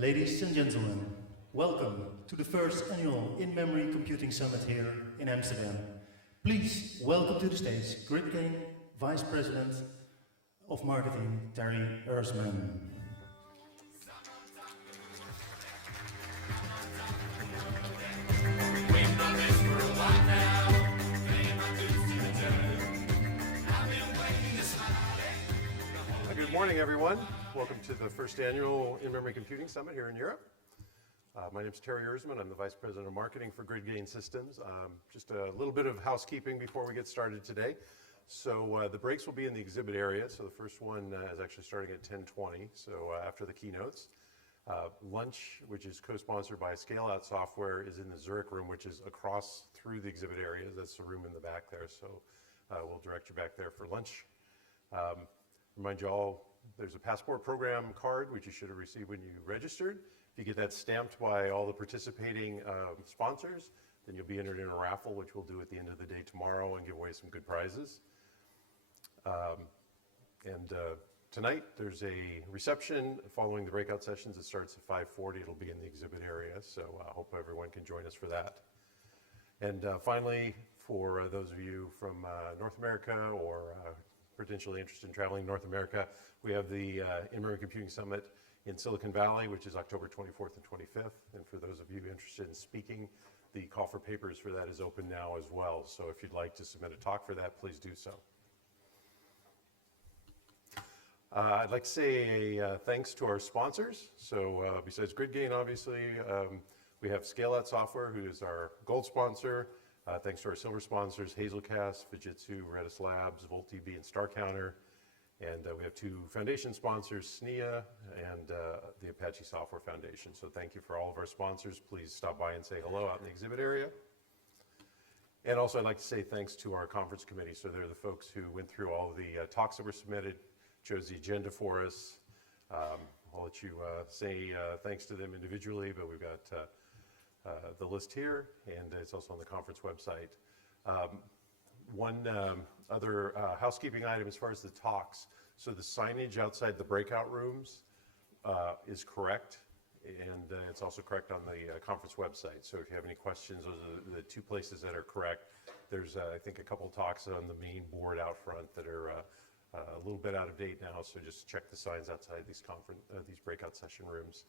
Ladies and gentlemen, welcome to the first annual In-Memory Computing Summit here in Amsterdam. Please welcome to the stage GridGain Vice President of Marketing, Terry Ersman. Good morning, everyone. Welcome to the first annual In-Memory Computing Summit here in Europe. My name is Terry Ersman. I'm the Vice President of Marketing for GridGain Systems. Just a little bit of housekeeping before we get started today. So the breaks will be in the exhibit area. So the first one is actually starting at 10:20, so after the keynotes. Lunch, which is co-sponsored by Scale-Out Software, is in the Zurich room, which is across through the exhibit area. That's the room in the back there. So we'll direct you back there for lunch. Remind you all, there's a passport program card, which you should have received when you registered. If you get that stamped by all the participating sponsors, then you'll be entered in a raffle, which we'll do at the end of the day tomorrow and give away some good prizes. Tonight, there's a reception following the breakout sessions. It starts at 5:40. It'll be in the exhibit area, so I hope everyone can join us for that. And finally, for those of you from North America or potentially interested in traveling North America, we have the In-Memory Computing Summit in Silicon Valley, which is October 24th and 25th. And for those of you interested in speaking, the call for papers for that is open now as well. So if you'd like to submit a talk for that, please do so. I'd like to say a thanks to our sponsors. So besides GridGain, obviously, we have Scale-Out Software, who is our gold sponsor. Thanks to our silver sponsors, Hazelcast, Fujitsu, Redis Labs, VoltDB, and StarCounter. And we have two foundation sponsors, SNIA and the Apache Software Foundation. So thank you for all of our sponsors. Please stop by and say hello out in the exhibit area. And also I'd like to say thanks to our conference committee. So they're the folks who went through all of the talks that were submitted, chose the agenda for us. I'll let you say thanks to them individually, but we've got the list here, and it's also on the conference website. One other housekeeping item as far as the talks. So the signage outside the breakout rooms is correct, and it's also correct on the conference website. So if you have any questions, those are the two places that are correct. There's, I think, a couple talks on the main board out front that are a little bit out of date now, so just check the signs outside these breakout session rooms.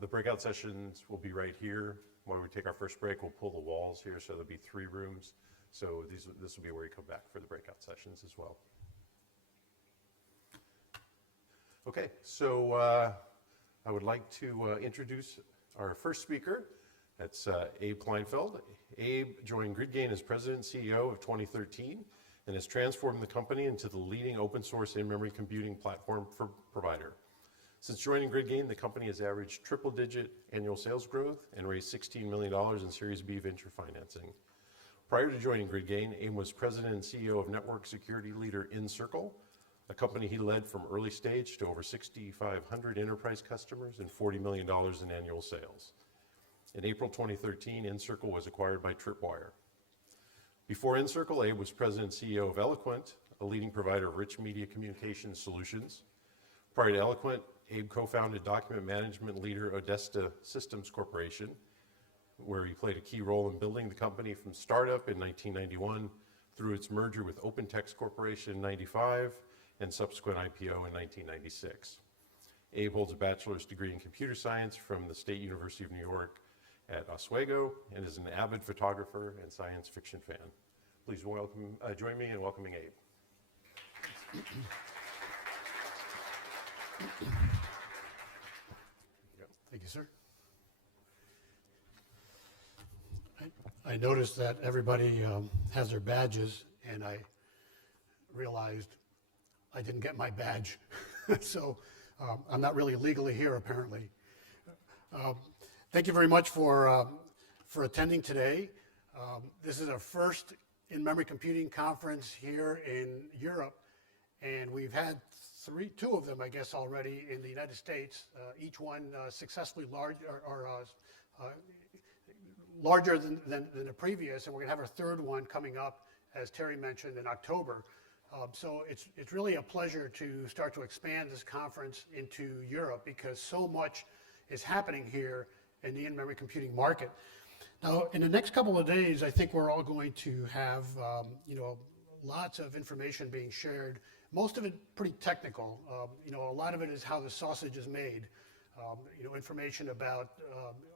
The breakout sessions will be right here. When we take our first break, we'll pull the walls here, so there'll be 3 rooms. So this will be where you come back for the breakout sessions as well. Okay, so I would like to introduce our first speaker. That's Abe Kleinfeld. Abe joined GridGain as President and CEO of 2013 and has transformed the company into the leading open source in-memory computing platform provider. Since joining GridGain, the company has averaged triple-digit annual sales growth and raised $16 million in Series B venture financing. Prior to joining GridGain, Abe was president and CEO of network security leader Encircle, a company he led from early stage to over 6,500 enterprise customers and $40 million in annual sales. In April 2013, Encircle was acquired by Tripwire. Before Encircle, Abe was president and CEO of Eloquent, a leading provider of rich media communication solutions. Prior to Eloquent, Abe co-founded document management leader Odesta Systems Corporation, where he played a key role in building the company from startup in 1991 through its merger with Fintechs Corporation in 1995 and subsequent IPO in 1996. Abe holds a bachelor's degree in computer science from the State University of New York at Oswego and is an avid photographer and science fiction fan. Please join me in welcoming Abe. Thank you, sir. I noticed that everybody has their badges, and I realized I didn't get my badge. So I'm not really legally here, apparently. Thank you very much for attending today. This is our first in-memory computing conference here in Europe, and we've had two of them, I guess, already in the United States, each one successfully larger than the previous, and we're going to have our third one coming up, as Terry mentioned, in October. So it's really a pleasure to start to expand this conference into Europe, because so much is happening here in the in-memory computing market. Now, in the next couple of days, I think we're all going to have, lots of information being shared. Most of it pretty technical. A lot of it is how the sausage is made. Information about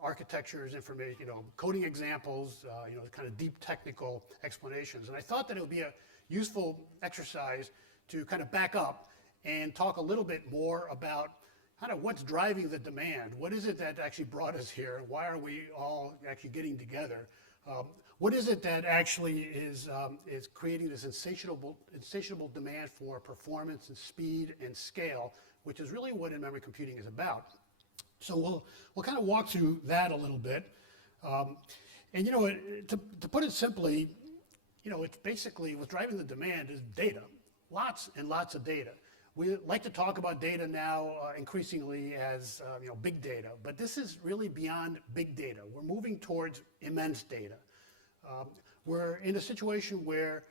architectures, information, coding examples, kind of deep technical explanations. And I thought that it would be a useful exercise to kind of back up and talk a little bit more about kind of what's driving the demand. What is it that actually brought us here? Why are we all actually getting together? What is it that actually is creating this insatiable demand for performance and speed and scale, which is really what in-memory computing is about. So we'll kind of walk through that a little bit. To put it simply, it's basically what's driving the demand is data, lots and lots of data. We like to talk about data now increasingly as big data, but this is really beyond big data. We're moving towards immense data. We're in a situation where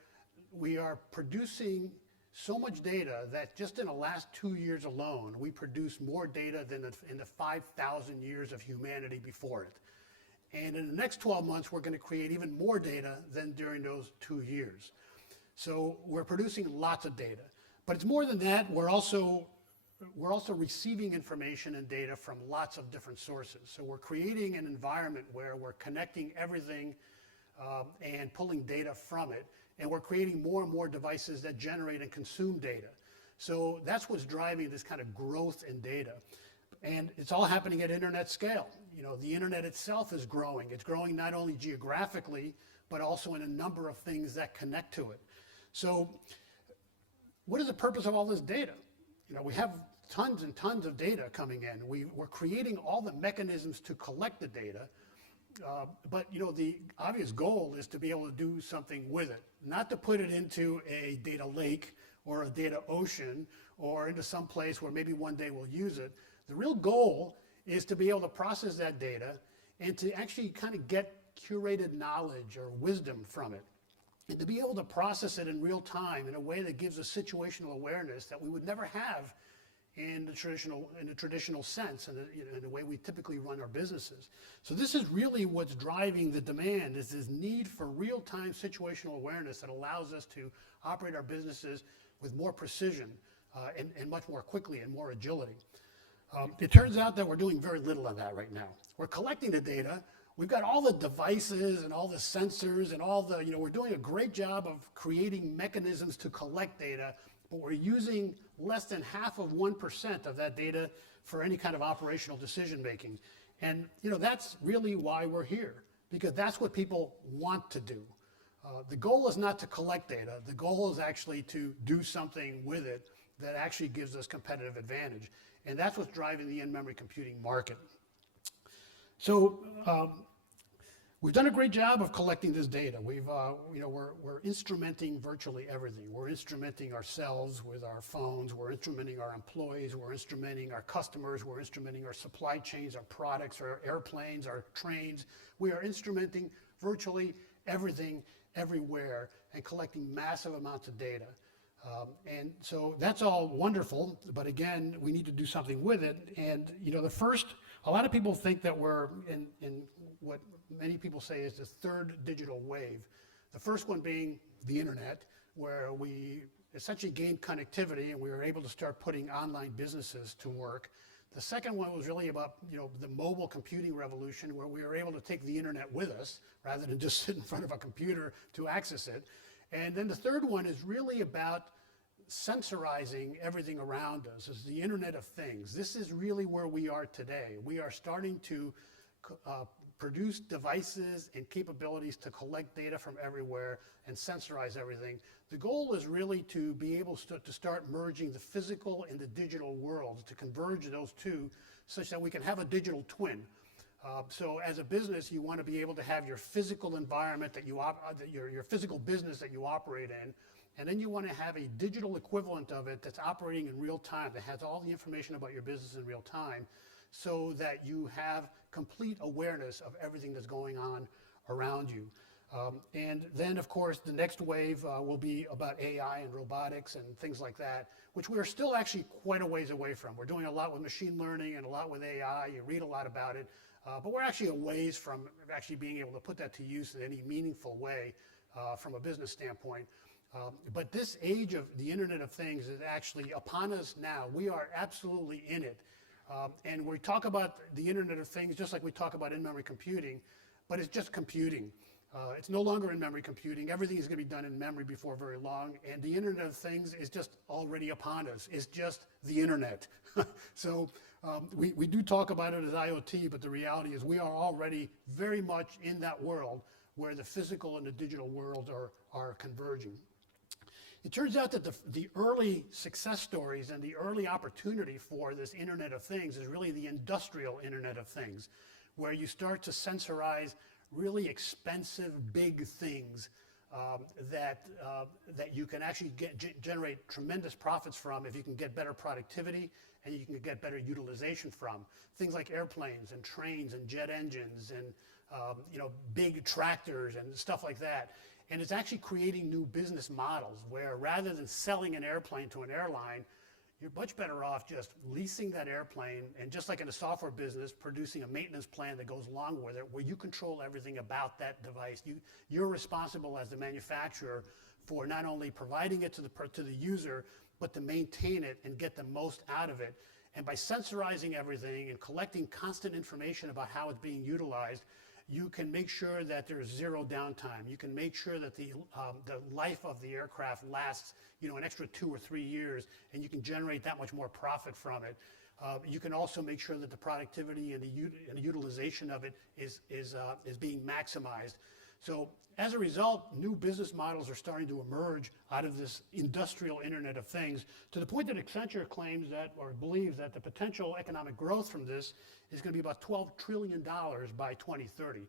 we are producing so much data that just in the last 2 years alone, we produce more data than in the 5,000 years of humanity before it. And in the next 12 months, we're going to create even more data than during those 2 years. So we're producing lots of data. But it's more than that. We're also receiving information and data from lots of different sources. So we're creating an environment where we're connecting everything and pulling data from it. And we're creating more and more devices that generate and consume data. So that's what's driving this kind of growth in data. And it's all happening at internet scale. The internet itself is growing. It's growing not only geographically, but also in a number of things that connect to it. So what is the purpose of all this data? We have tons and tons of data coming in. We're creating all the mechanisms to collect the data. But the obvious goal is to be able to do something with it, not to put it into a data lake or a data ocean or into some place where maybe one day we'll use it. The real goal is to be able to process that data and to actually kind of get curated knowledge or wisdom from it, and to be able to process it in real time in a way that gives us situational awareness that we would never have in the traditional sense, and in the way we typically run our businesses. So this is really what's driving the demand, is this need for real-time situational awareness that allows us to operate our businesses with more precision and much more quickly and more agility. It turns out that we're doing very little of that right now. We're collecting the data. We've got all the devices and all the sensors and all the, we're doing a great job of creating mechanisms to collect data, but we're using less than 0.5% of that data for any kind of operational decision making. And that's really why we're here, because that's what people want to do. The goal is not to collect data. The goal is actually to do something with it that actually gives us competitive advantage. And that's what's driving the in-memory computing market. So we've done a great job of collecting this data. We're instrumenting virtually everything. We're instrumenting ourselves with our phones. We're instrumenting our employees. We're instrumenting our customers. We're instrumenting our supply chains, our products, our airplanes, our trains. We are instrumenting virtually everything, everywhere, and collecting massive amounts of data. And so that's all wonderful, but again, we need to do something with it. And a lot of people think that we're in what many people say is the third digital wave. The first one being the internet, where we essentially gained connectivity and we were able to start putting online businesses to work. The second one was really about the mobile computing revolution, where we were able to take the internet with us rather than just sit in front of a computer to access it. And then the third one is really about sensorizing everything around us, is the Internet of Things. This is really where we are today. We are starting to produce devices and capabilities to collect data from everywhere and sensorize everything. The goal is really to be able to start merging the physical and the digital worlds, to converge those two such that we can have a digital twin. So as a business, you want to be able to have your physical environment that your physical business that you operate in, and then you want to have a digital equivalent of it that's operating in real time, that has all the information about your business in real time, so that you have complete awareness of everything that's going on around you. And then, of course, the next wave will be about AI and robotics and things like that, which we're still actually quite a ways away from. We're doing a lot with machine learning and a lot with AI. You read a lot about it. But we're actually a ways from actually being able to put that to use in any meaningful way from a business standpoint. But this age of the Internet of Things is actually upon us now. We are absolutely in it. And we talk about the Internet of Things just like we talk about in-memory computing, but it's just computing. It's no longer in-memory computing. Everything is going to be done in memory before very long. And the Internet of Things is just already upon us. It's just the Internet. So we do talk about it as IoT, but the reality is we are already very much in that world where the physical and the digital worlds are converging. It turns out that the early success stories and the early opportunity for this Internet of Things is really the industrial Internet of Things, where you start to sensorize really expensive, big things that you can actually generate tremendous profits from if you can get better productivity and you can get better utilization from. Things like airplanes and trains and jet engines and big tractors and stuff like that. And it's actually creating new business models where rather than selling an airplane to an airline, you're much better off just leasing that airplane and just like in a software business, producing a maintenance plan that goes along with it where you control everything about that device. You're responsible as the manufacturer for not only providing it to the user, but to maintain it and get the most out of it. And by sensorizing everything and collecting constant information about how it's being utilized, you can make sure that there's zero downtime. You can make sure that the life of the aircraft lasts, an extra 2 or 3 years, and you can generate that much more profit from it. You can also make sure that the productivity and the utilization of it is being maximized. So as a result, new business models are starting to emerge out of this industrial Internet of Things to the point that Accenture claims that, or believes that the potential economic growth from this is going to be about $12 trillion by 2030.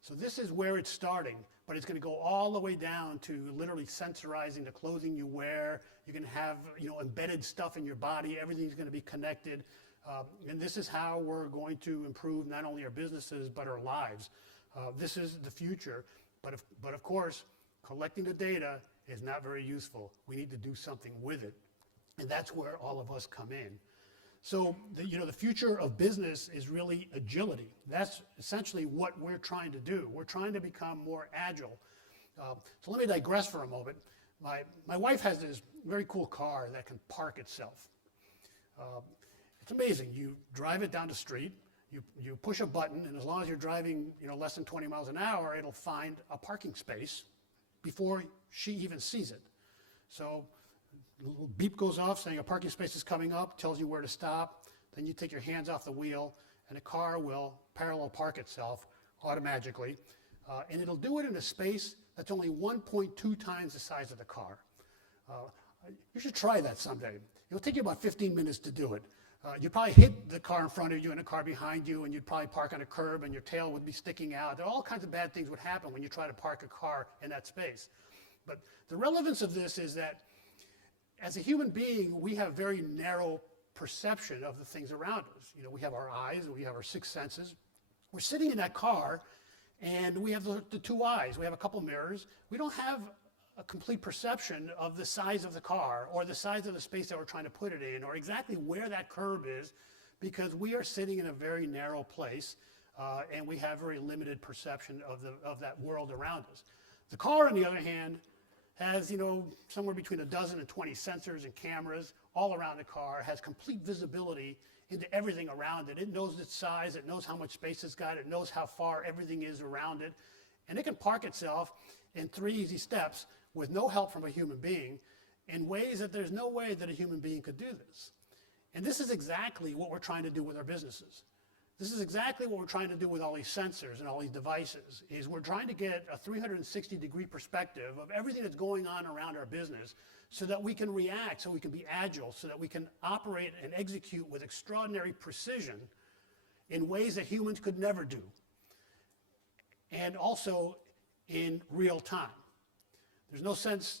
So this is where it's starting, but it's going to go all the way down to literally sensorizing the clothing you wear. You can have embedded stuff in your body. Everything's going to be connected. And this is how we're going to improve not only our businesses, but our lives. This is the future, but of course, collecting the data is not very useful. We need to do something with it, and that's where all of us come in. So the future of business is really agility. That's essentially what we're trying to do. We're trying to become more agile. So let me digress for a moment. My wife has this very cool car that can park itself. It's amazing. You drive it down the street. You push a button, and as long as you're driving less than 20 miles an hour, it'll find a parking space before she even sees it. So a little beep goes off saying a parking space is coming up, tells you where to stop. Then you take your hands off the wheel, and the car will parallel park itself automatically. And it'll do it in a space that's only 1.2 times the size of the car. You should try that someday. It'll take you about 15 minutes to do it. You'd probably hit the car in front of you and a car behind you, and you'd probably park on a curb and your tail would be sticking out. All kinds of bad things would happen when you try to park a car in that space. But the relevance of this is that as a human being, we have very narrow perception of the things around us. We have our eyes and we have our 6 senses. We're sitting in that car and we have the 2 eyes. We have a couple mirrors. We don't have a complete perception of the size of the car or the size of the space that we're trying to put it in or exactly where that curb is because we are sitting in a very narrow place and we have very limited perception of that world around us. The car, on the other hand, has somewhere between 12 and 20 sensors and cameras all around the car, has complete visibility into everything around it. It knows its size, it knows how much space it's got, it knows how far everything is around it, and it can park itself in 3 easy steps with no help from a human being in ways that there's no way that a human being could do this. And this is exactly what we're trying to do with our businesses. This is exactly what we're trying to do with all these sensors and all these devices, is we're trying to get a 360-degree perspective of everything that's going on around our business so that we can react, so we can be agile, so that we can operate and execute with extraordinary precision in ways that humans could never do, and also in real time. There's no sense,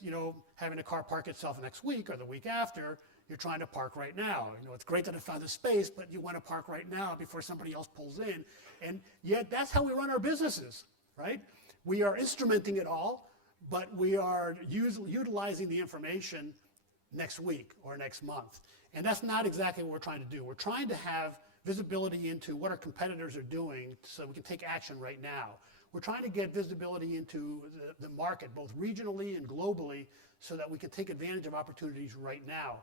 having a car park itself next week or the week after. You're trying to park right now. It's great that I found the space, but you want to park right now before somebody else pulls in. And yet that's how we run our businesses, right? We are instrumenting it all, but we are utilizing the information next week or next month. And that's not exactly what we're trying to do. We're trying to have visibility into what our competitors are doing so we can take action right now. We're trying to get visibility into the market, both regionally and globally, so that we can take advantage of opportunities right now.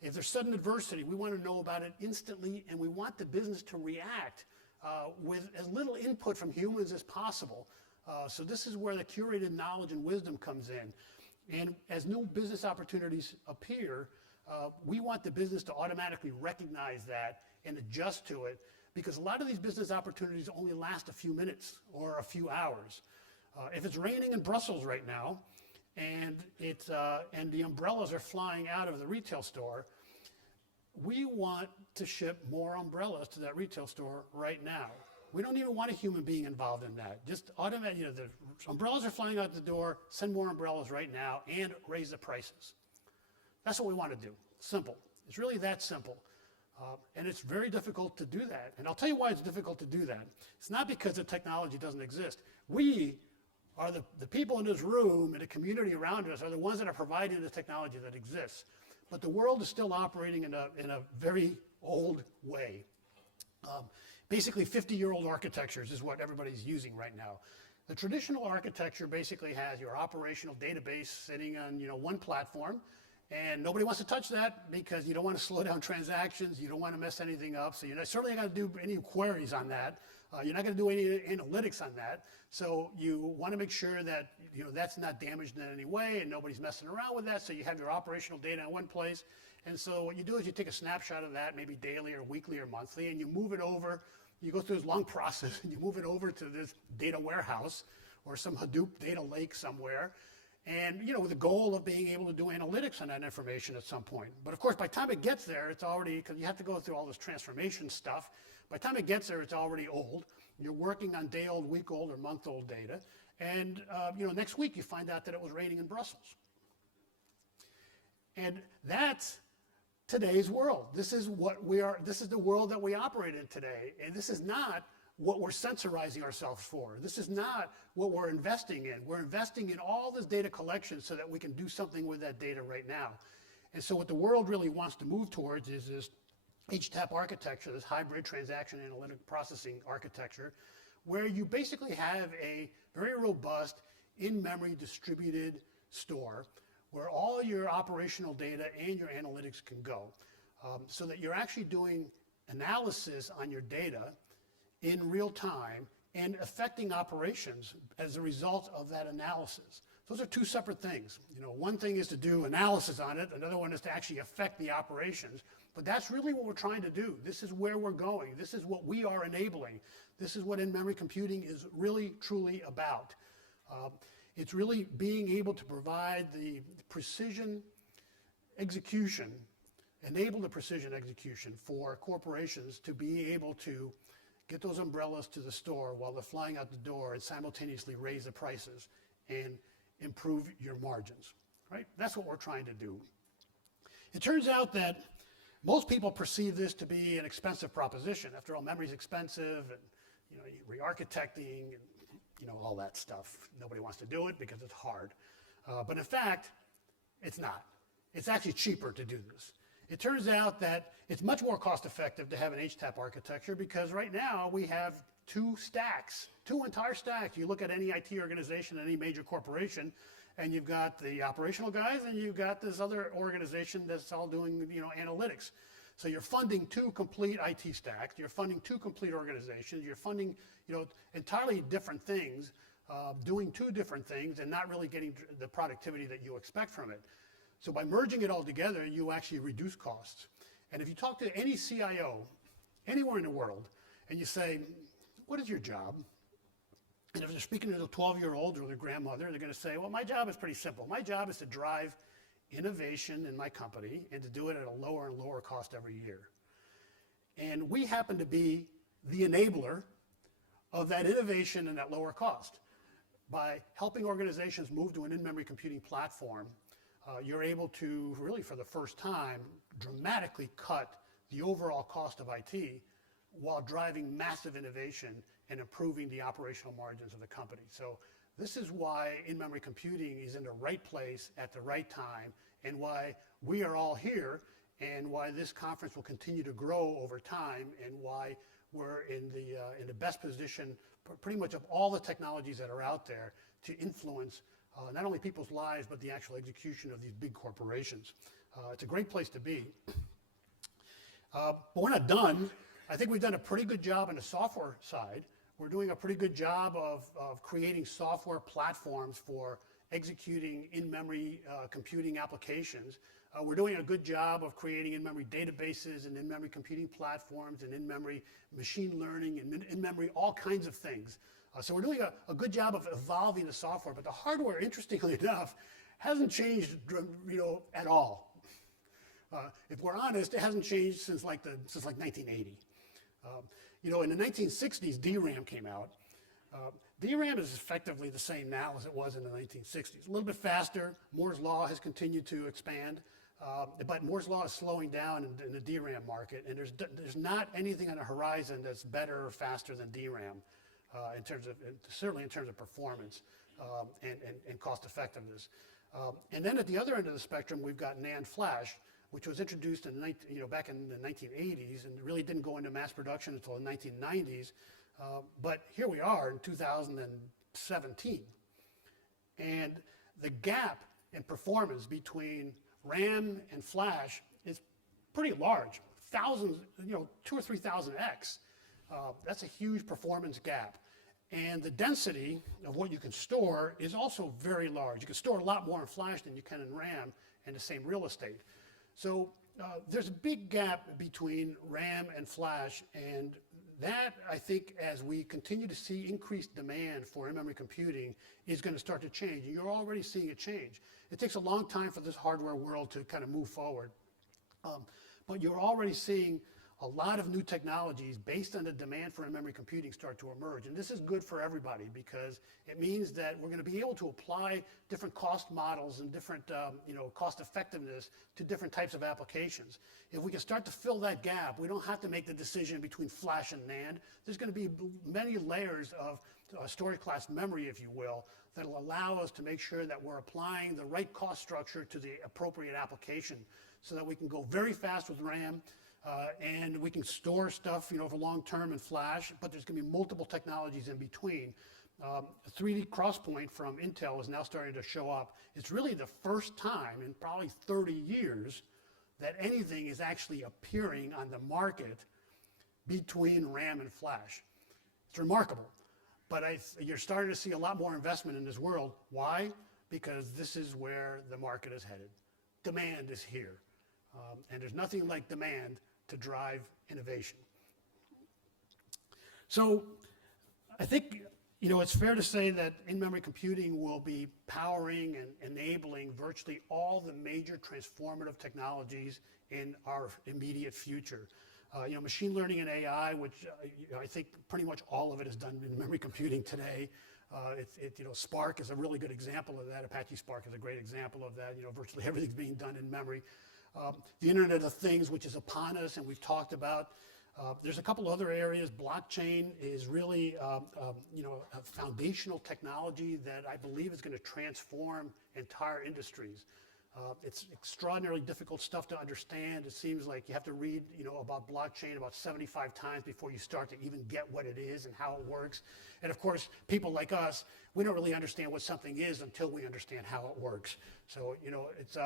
If there's sudden adversity, we want to know about it instantly, and we want the business to react with as little input from humans as possible. So this is where the curated knowledge and wisdom comes in. And as new business opportunities appear, we want the business to automatically recognize that and adjust to it, because a lot of these business opportunities only last a few minutes or a few hours. If it's raining in Brussels right now, and the umbrellas are flying out of the retail store, we want to ship more umbrellas to that retail store right now. We don't even want a human being involved in that. Just automate, the umbrellas are flying out the door, send more umbrellas right now, and raise the prices. That's what we want to do. Simple. It's really that simple. And it's very difficult to do that. And I'll tell you why it's difficult to do that. It's not because the technology doesn't exist. We are the people in this room and the community around us are the ones that are providing the technology that exists. But the world is still operating in a very old way. Basically 50-year-old architectures is what everybody's using right now. The traditional architecture basically has your operational database sitting on one platform, and nobody wants to touch that because you don't want to slow down transactions, you don't want to mess anything up, so you're certainly not going to do any queries on that. You're not going to do any analytics on that. So you want to make sure that that's not damaged in any way and nobody's messing around with that. So you have your operational data in one place. And so what you do is you take a snapshot of that, maybe daily or weekly or monthly, and you move it over. You go through this long process and you move it over to this data warehouse or some Hadoop data lake somewhere. And with the goal of being able to do analytics on that information at some point. But of course, by the time it gets there, it's already, because you have to go through all this transformation stuff. By the time it gets there, it's already old. You're working on day-old, week-old, or month-old data. And next week you find out that it was raining in Brussels. And that's today's world. This is what we are. This is the world that we operate in today. And this is not what we're sensorizing ourselves for. This is not what we're investing in. We're investing in all this data collection so that we can do something with that data right now. And so what the world really wants to move towards is this HTAP architecture, this hybrid transaction analytic processing architecture, where you basically have a very robust in-memory distributed store where all your operational data and your analytics can go, so that you're actually doing analysis on your data in real time and affecting operations as a result of that analysis. Those are two separate things. One thing is to do analysis on it, another one is to actually affect the operations, but that's really what we're trying to do. This is where we're going. This is what we are enabling. This is what in-memory computing is really, truly about. It's really being able to provide the precision execution, enable the precision execution for corporations to be able to get those umbrellas to the store while they're flying out the door and simultaneously raise the prices and improve your margins, right? That's what we're trying to do. It turns out that most people perceive this to be an expensive proposition. After all, memory's expensive, and re-architecting, and all that stuff. Nobody wants to do it because it's hard. But in fact, it's not. It's actually cheaper to do this. It turns out that it's much more cost effective to have an HTAP architecture because right now we have two entire stacks. You look at any IT organization, any major corporation, and you've got the operational guys and you've got this other organization that's all doing analytics. So you're funding two complete IT stacks, you're funding two complete organizations, you're funding entirely different things, doing two different things and not really getting the productivity that you expect from it. So by merging it all together, you actually reduce costs. And if you talk to any CIO anywhere in the world and you say, what is your job? And if they're speaking to the 12-year-old or their grandmother, they're going to say, well, my job is pretty simple. My job is to drive innovation in my company and to do it at a lower and lower cost every year. And we happen to be the enabler of that innovation and that lower cost. By helping organizations move to an in-memory computing platform, you're able to really, for the first time, dramatically cut the overall cost of IT while driving massive innovation and improving the operational margins of the company. So This is why in-memory computing is in the right place at the right time, and why we are all here, and why this conference will continue to grow over time, and why we're in the best position, pretty much of all the technologies that are out there, to influence not only people's lives, but the actual execution of these big corporations. It's a great place to be. But we're not done. I think we've done a pretty good job on the software side. We're doing a pretty good job of creating software platforms for executing in-memory computing applications. We're doing a good job of creating in-memory databases and in-memory computing platforms and in-memory machine learning and in-memory all kinds of things. So we're doing a good job of evolving the software, but the hardware, interestingly enough, hasn't changed, at all. If we're honest, it hasn't changed since like 1980. In the 1960s, DRAM came out. DRAM is effectively the same now as it was in the 1960s. A little bit faster. Moore's Law has continued to expand, but Moore's Law is slowing down in the DRAM market, and there's not anything on the horizon that's better or faster than DRAM, certainly in terms of performance and cost effectiveness. And then at the other end of the spectrum, we've got NAND flash, which was introduced back in the 1980s and really didn't go into mass production until the 1990s. But here we are in 2017. And the gap in performance between RAM and flash is pretty large, thousands, 2,000 or 3,000 X. That's a huge performance gap. And the density of what you can store is also very large. You can store a lot more in flash than you can in RAM in the same real estate. So there's a big gap between RAM and flash, and that, I think, as we continue to see increased demand for in-memory computing, is going to start to change. And you're already seeing it change. It takes a long time for this hardware world to kind of move forward. But you're already seeing a lot of new technologies based on the demand for in-memory computing start to emerge. And this is good for everybody because it means that we're going to be able to apply different cost models and different cost effectiveness to different types of applications. If we can start to fill that gap, we don't have to make the decision between flash and NAND. There's going to be many layers of storage class memory, if you will, that will allow us to make sure that we're applying the right cost structure to the appropriate application so that we can go very fast with RAM, and we can store stuff, for long term in flash, but there's going to be multiple technologies in between. 3D XPoint from Intel is now starting to show up. It's really the first time in probably 30 years that anything is actually appearing on the market between RAM and flash. It's remarkable, but you're starting to see a lot more investment in this world. Why? Because this is where the market is headed. Demand is here, and there's nothing like demand to drive innovation. So I think it's fair to say that in-memory computing will be powering and enabling virtually all the major transformative technologies in our immediate future. Machine learning and AI, which I think pretty much all of it is done in memory computing today. Spark is a really good example of that. Apache Spark is a great example of that. Virtually everything's being done in memory. The Internet of Things, which is upon us, and we've talked about. There's a couple other areas. Blockchain is really, a foundational technology that I believe is going to transform entire industries. It's extraordinarily difficult stuff to understand. It seems like you have to read, about blockchain about 75 times before you start to even get what it is and how it works. And of course, people like us, we don't really understand what something is until we understand how it works. So, it's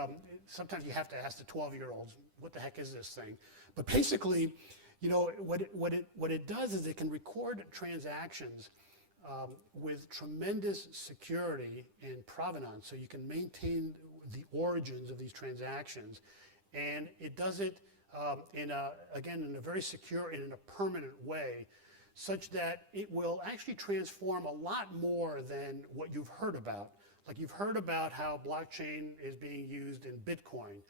sometimes you have to ask the 12-year-olds, what the heck is this thing? But basically, what it does is it can record transactions with tremendous security and provenance, so you can maintain the origins of these transactions, and it does it in a very secure and in a permanent way, such that it will actually transform a lot more than what you've heard about. Like you've heard about how blockchain is being used in Bitcoin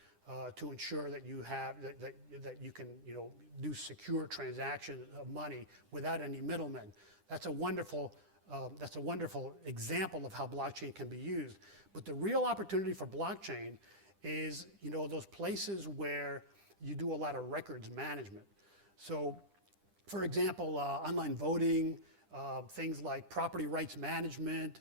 to ensure that you have that you can do secure transaction of money without any middlemen. That's a wonderful example of how blockchain can be used. But the real opportunity for blockchain is those places where you do a lot of records management. So, for example, online voting, things like property rights management,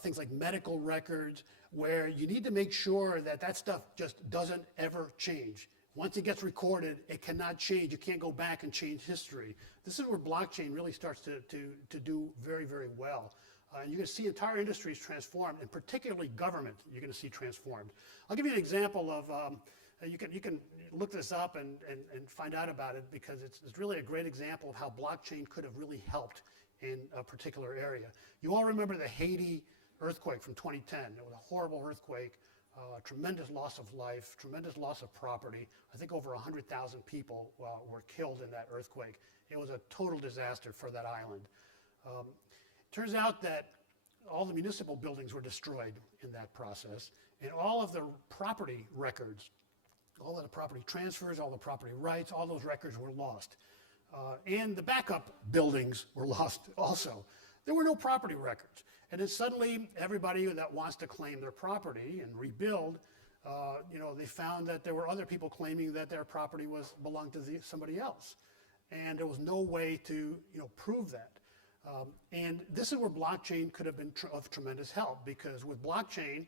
things like medical records, where you need to make sure that that stuff just doesn't ever change. Once it gets recorded, it cannot change. You can't go back and change history. This is where blockchain really starts to do very, very well. And you're going to see entire industries transformed, and particularly government you're going to see transformed. I'll give you an example of, you can look this up and find out about it, because it's really a great example of how blockchain could have really helped in a particular area. You all remember the Haiti earthquake from 2010. It was a horrible earthquake, tremendous loss of life, tremendous loss of property. I think over 100,000 people were killed in that earthquake. It was a total disaster for that island. Turns out that all the municipal buildings were destroyed in that process, and all of the property records, all of the property transfers, all the property rights, all those records were lost. And the backup buildings were lost also. There were no property records. And then suddenly, everybody that wants to claim their property and rebuild, they found that there were other people claiming that their property belonged to somebody else. And there was no way to prove that. And this is where blockchain could have been of tremendous help, because with blockchain,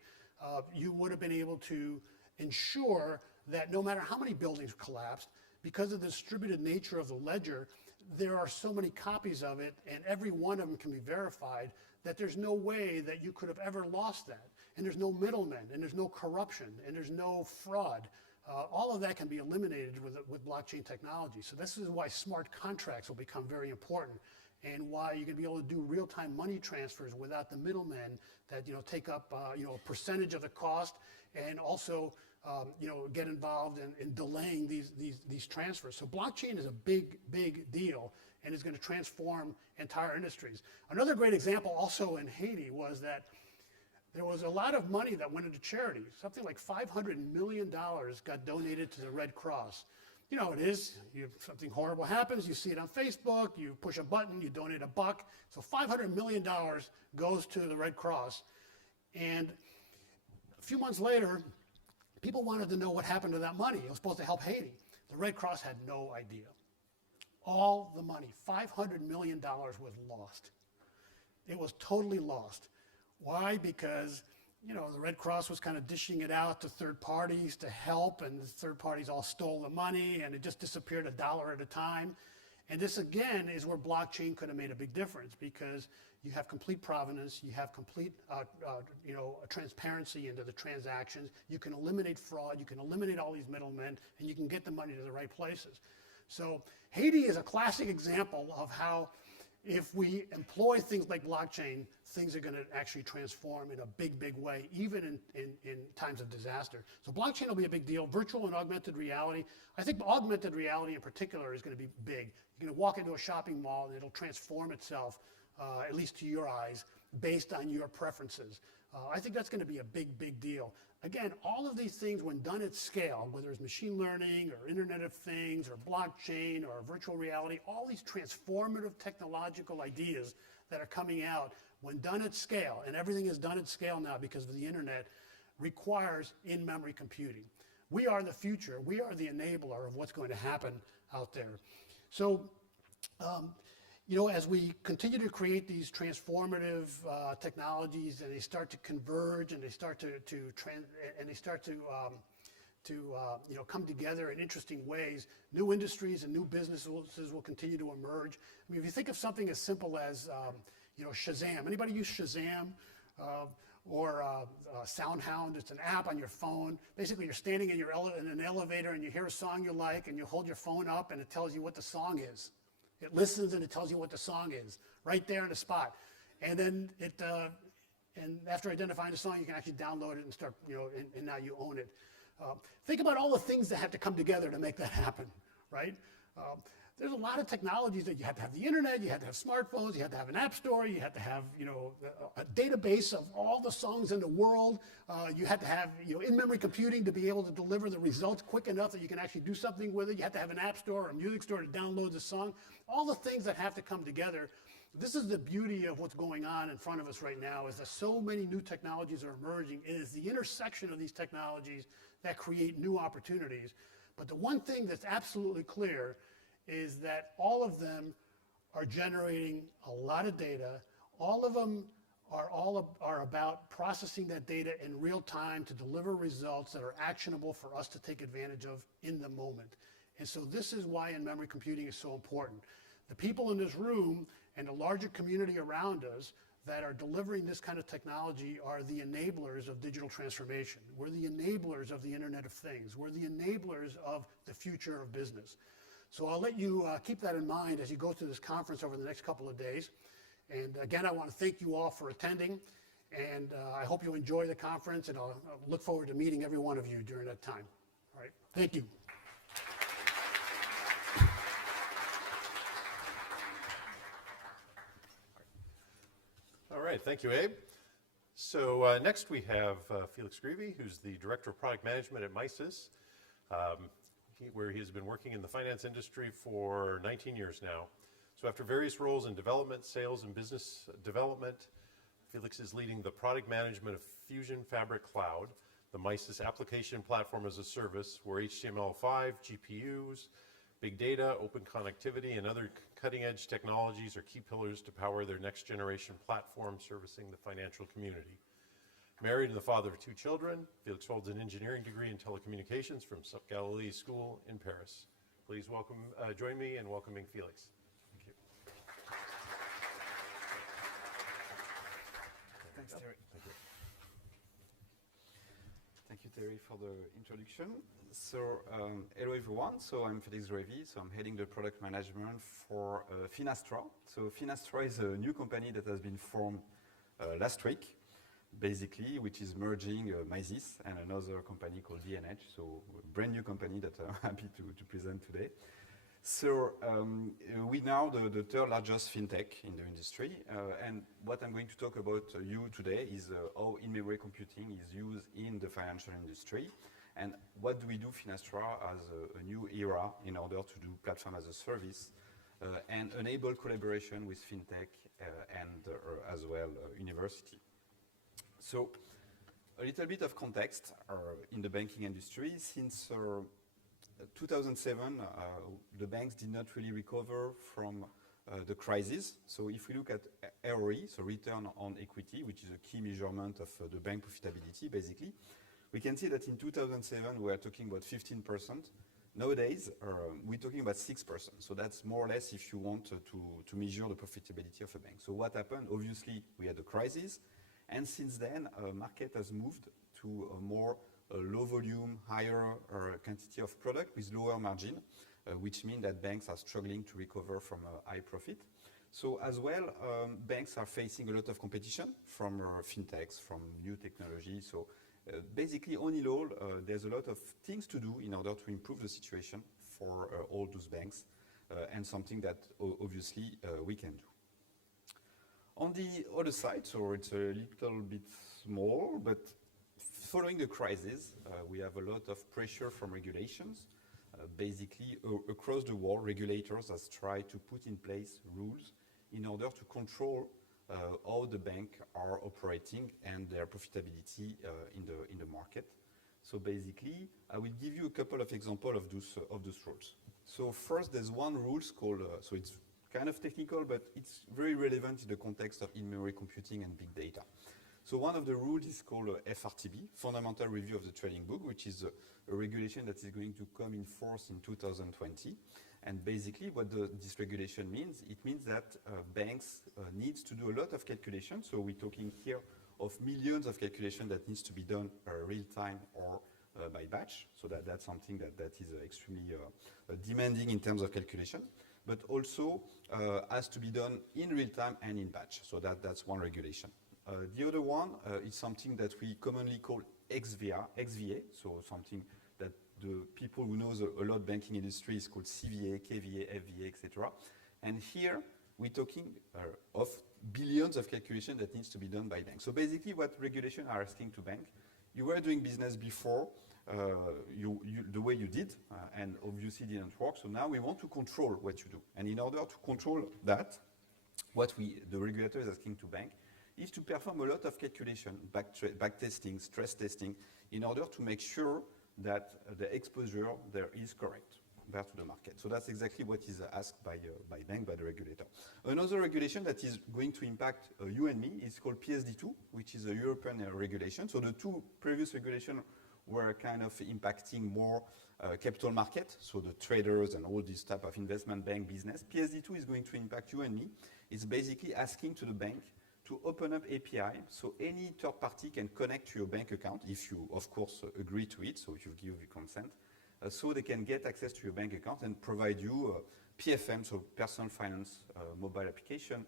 you would have been able to ensure that no matter how many buildings collapsed, because of the distributed nature of the ledger, there are so many copies of it, and every one of them can be verified, that there's no way that you could have ever lost that. And there's no middlemen, and there's no corruption, and there's no fraud. All of that can be eliminated with blockchain technology. So this is why smart contracts will become very important, and why you can be able to do real-time money transfers without the middlemen that take up a percentage of the cost, and also get involved in delaying these transfers. So blockchain is a big, big deal, and is going to transform entire industries. Another great example also in Haiti was that there was a lot of money that went into charity. Something like $500 million got donated to the Red Cross. You know how it is. Something horrible happens, you see it on Facebook, you push a button, you donate $1. So $500 million goes to the Red Cross. And a few months later, people wanted to know what happened to that money. It was supposed to help Haiti. The Red Cross had no idea. All the money, $500 million, was lost. It was totally lost. Why? Because the Red Cross was kind of dishing it out to third parties to help, and the third parties all stole the money, and it just disappeared $1 at a time. And this, again, is where blockchain could have made a big difference, because you have complete provenance, you have complete transparency into the transactions, you can eliminate fraud, you can eliminate all these middlemen, and you can get the money to the right places. So Haiti is a classic example of how, if we employ things like blockchain, things are going to actually transform in a big, big way, even in times of disaster. So blockchain will be a big deal. Virtual and augmented reality. I think augmented reality in particular is going to be big. You're going to walk into a shopping mall and it'll transform itself, at least to your eyes, based on your preferences. I think that's going to be a big, big deal. Again, all of these things, when done at scale, whether it's machine learning or Internet of Things or blockchain or virtual reality, all these transformative technological ideas that are coming out, when done at scale, and everything is done at scale now because of the Internet, requires in-memory computing. We are the future. We are the enabler of what's going to happen out there. So, as we continue to create these transformative technologies, and they start to converge, and they start to come together in interesting ways, new industries and new businesses will continue to emerge. I mean, if you think of something as simple as Shazam. Anybody use Shazam? Or SoundHound? It's an app on your phone. Basically, you're standing in an elevator and you hear a song you like, and you hold your phone up and it tells you what the song is. It listens and it tells you what the song is right there on the spot. And then and after identifying the song, you can actually download it and start, and now you own it. Think about all the things that have to come together to make that happen, right? There's a lot of technologies that you have to have the internet, you have to have smartphones, you have to have an app store, you have to have, a database of all the songs in the world. You have to have, in-memory computing to be able to deliver the results quick enough that you can actually do something with it. You have to have an app store or a music store to download the song. All the things that have to come together. This is the beauty of what's going on in front of us right now, is that so many new technologies are emerging. It is the intersection of these technologies that create new opportunities. But the one thing that's absolutely clear is that all of them are generating a lot of data. All of them are about processing that data in real time to deliver results that are actionable for us to take advantage of in the moment. And so this is why in-memory computing is so important. The people in this room and the larger community around us that are delivering this kind of technology are the enablers of digital transformation. We're the enablers of the Internet of Things. We're the enablers of the future of business. So I'll let you keep that in mind as you go through this conference over the next couple of days. And again, I want to thank you all for attending, and I hope you enjoy the conference, and I'll look forward to meeting every one of you during that time. All right, thank you. All right, thank you, Abe. So next we have Felix Gravy, who's the Director of Product Management at Misys, where he has been working in the finance industry for 19 years now. So after various roles in development, sales, and business development, Felix is leading the product management of Fusion Fabric Cloud, the Misys application platform as a service, where HTML5, GPUs, big data, open connectivity, and other cutting-edge technologies are key pillars to power their next-generation platform servicing the financial community. Married and the father of 2 children, Felix holds an engineering degree in telecommunications from Sup Galilee School in Paris. Please join me in welcoming Felix. Thanks, Terry. Thank you, Terry, for the introduction. So, hello everyone. So I'm Felix Gravy. So I'm heading the product management for Finastra. So Finastra is a new company that has been formed last week, basically, which is merging Misys and another company called DNH. So a brand new company that I'm happy to present today. So we now the third largest fintech in the industry, and what I'm going to talk about you today is how in-memory computing is used in the financial industry, and what do we do Finastra as a new era in order to do platform as a service and enable collaboration with fintech and as well university. So a little bit of context in the banking industry. Since 2007, the banks did not really recover from the crisis. So if we look at ROE, so return on equity, which is a key measurement of the bank profitability, basically, we can see that in 2007, we were talking about 15%. Nowadays, we're talking about 6%. So that's more or less if you want to measure the profitability of a bank. So what happened? Obviously, we had the crisis. And since then, market has moved to a more low volume, higher quantity of product with lower margin, which means that banks are struggling to recover from a high profit. So as well, banks are facing a lot of competition from fintechs, from new technology. So basically, all in all, there's a lot of things to do in order to improve the situation for all those banks, and something that obviously we can do. On the other side, so it's a little bit small, but following the crisis, we have a lot of pressure from regulations. Basically, across the world, regulators have tried to put in place rules in order to control how the banks are operating and their profitability in the market. So basically, I will give you a couple of examples of those rules. So first, there's one rule called, so it's kind of technical, but it's very relevant in the context of in-memory computing and big data. So one of the rules is called FRTB, Fundamental Review of the Trading Book, which is a regulation that is going to come in force in 2020. And basically what this regulation means, it means that banks needs to do a lot of calculations. So we're talking here of millions of calculations that needs to be done real time or by batch. So that's something that is extremely demanding in terms of calculation, but also has to be done in real time and in batch. So that's one regulation. The other one is something that we commonly call XVA, so something that the people who know a lot banking industry is called CVA, KVA, FVA, etc. And here we're talking of billions of calculations that needs to be done by banks. So basically what regulation are asking to bank, you were doing business before the way you did, and obviously didn't work. So now we want to control what you do. And in order to control that, what the regulator is asking to bank is to perform a lot of calculation, back testing, stress testing, in order to make sure that the exposure there is correct. compared to the market. So that's exactly what is asked by bank, by the regulator. Another regulation that is going to impact you and me is called PSD2, which is a European regulation. So the two previous regulations were kind of impacting more capital market, so the traders and all this type of investment bank business. PSD2 is going to impact you and me. It's basically asking to the bank to open up API, so any third party can connect to your bank account if you, of course, agree to it, so if you give your consent, so they can get access to your bank account and provide you PFM, so personal finance mobile application,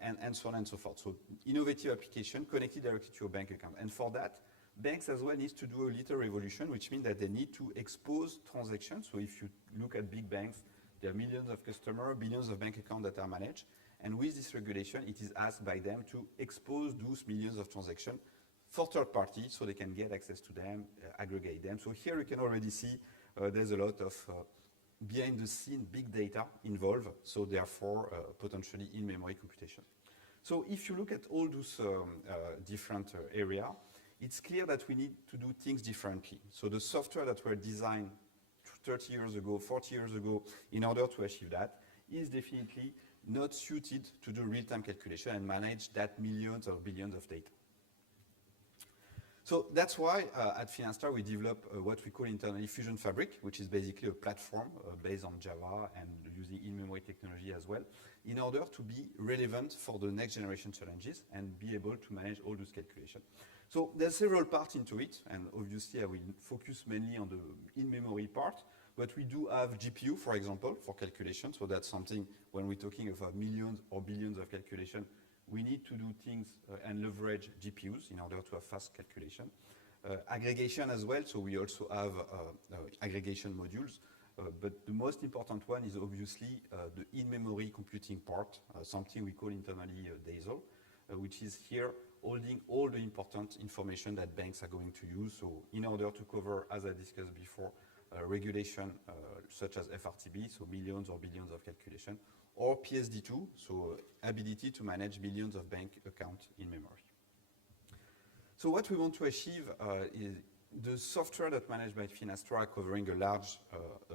and so on and so forth. So innovative application connected directly to your bank account. And for that, banks as well need to do a little revolution, which means that they need to expose transactions. So if you look at big banks, there are millions of customers, billions of bank accounts that are managed. And with this regulation, it is asked by them to expose those millions of transactions for third parties so they can get access to them, aggregate them. So here you can already see there's a lot of behind the scene big data involved, so therefore potentially in-memory computation. So if you look at all those different areas, it's clear that we need to do things differently. So the software that were designed 30 years ago, 40 years ago, in order to achieve that, is definitely not suited to do real-time calculation and manage that millions or billions of data. So that's why at Finastar we develop what we call internally Fusion Fabric, which is basically a platform based on Java and using in-memory technology as well, in order to be relevant for the next generation challenges and be able to manage all those calculations. So there's several parts into it, and obviously I will focus mainly on the in-memory part, but we do have GPU, for example, for calculation. So that's something when we're talking about millions or billions of calculation, we need to do things and leverage GPUs in order to have fast calculation. Aggregation as well, so we also have aggregation modules, but the most important one is obviously the in-memory computing part, something we call internally DASL, which is here holding all the important information that banks are going to use. So in order to cover, as I discussed before, regulation such as FRTB, so millions or billions of calculation, or PSD2, so ability to manage millions of bank accounts in memory. So what we want to achieve is the software that managed by Finastar covering a large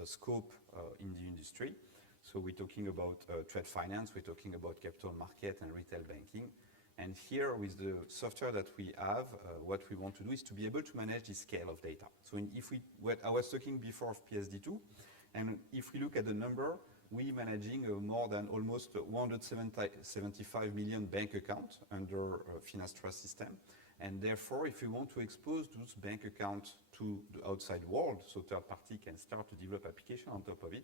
scope in the industry. So we're talking about trade finance, we're talking about capital market and retail banking. And here with the software that we have, what we want to do is to be able to manage the scale of data. So I was talking before of PSD2, and if we look at the number, we're managing more than almost 175 million bank accounts under Finastra system. And therefore, if we want to expose those bank accounts to the outside world, so third party can start to develop application on top of it,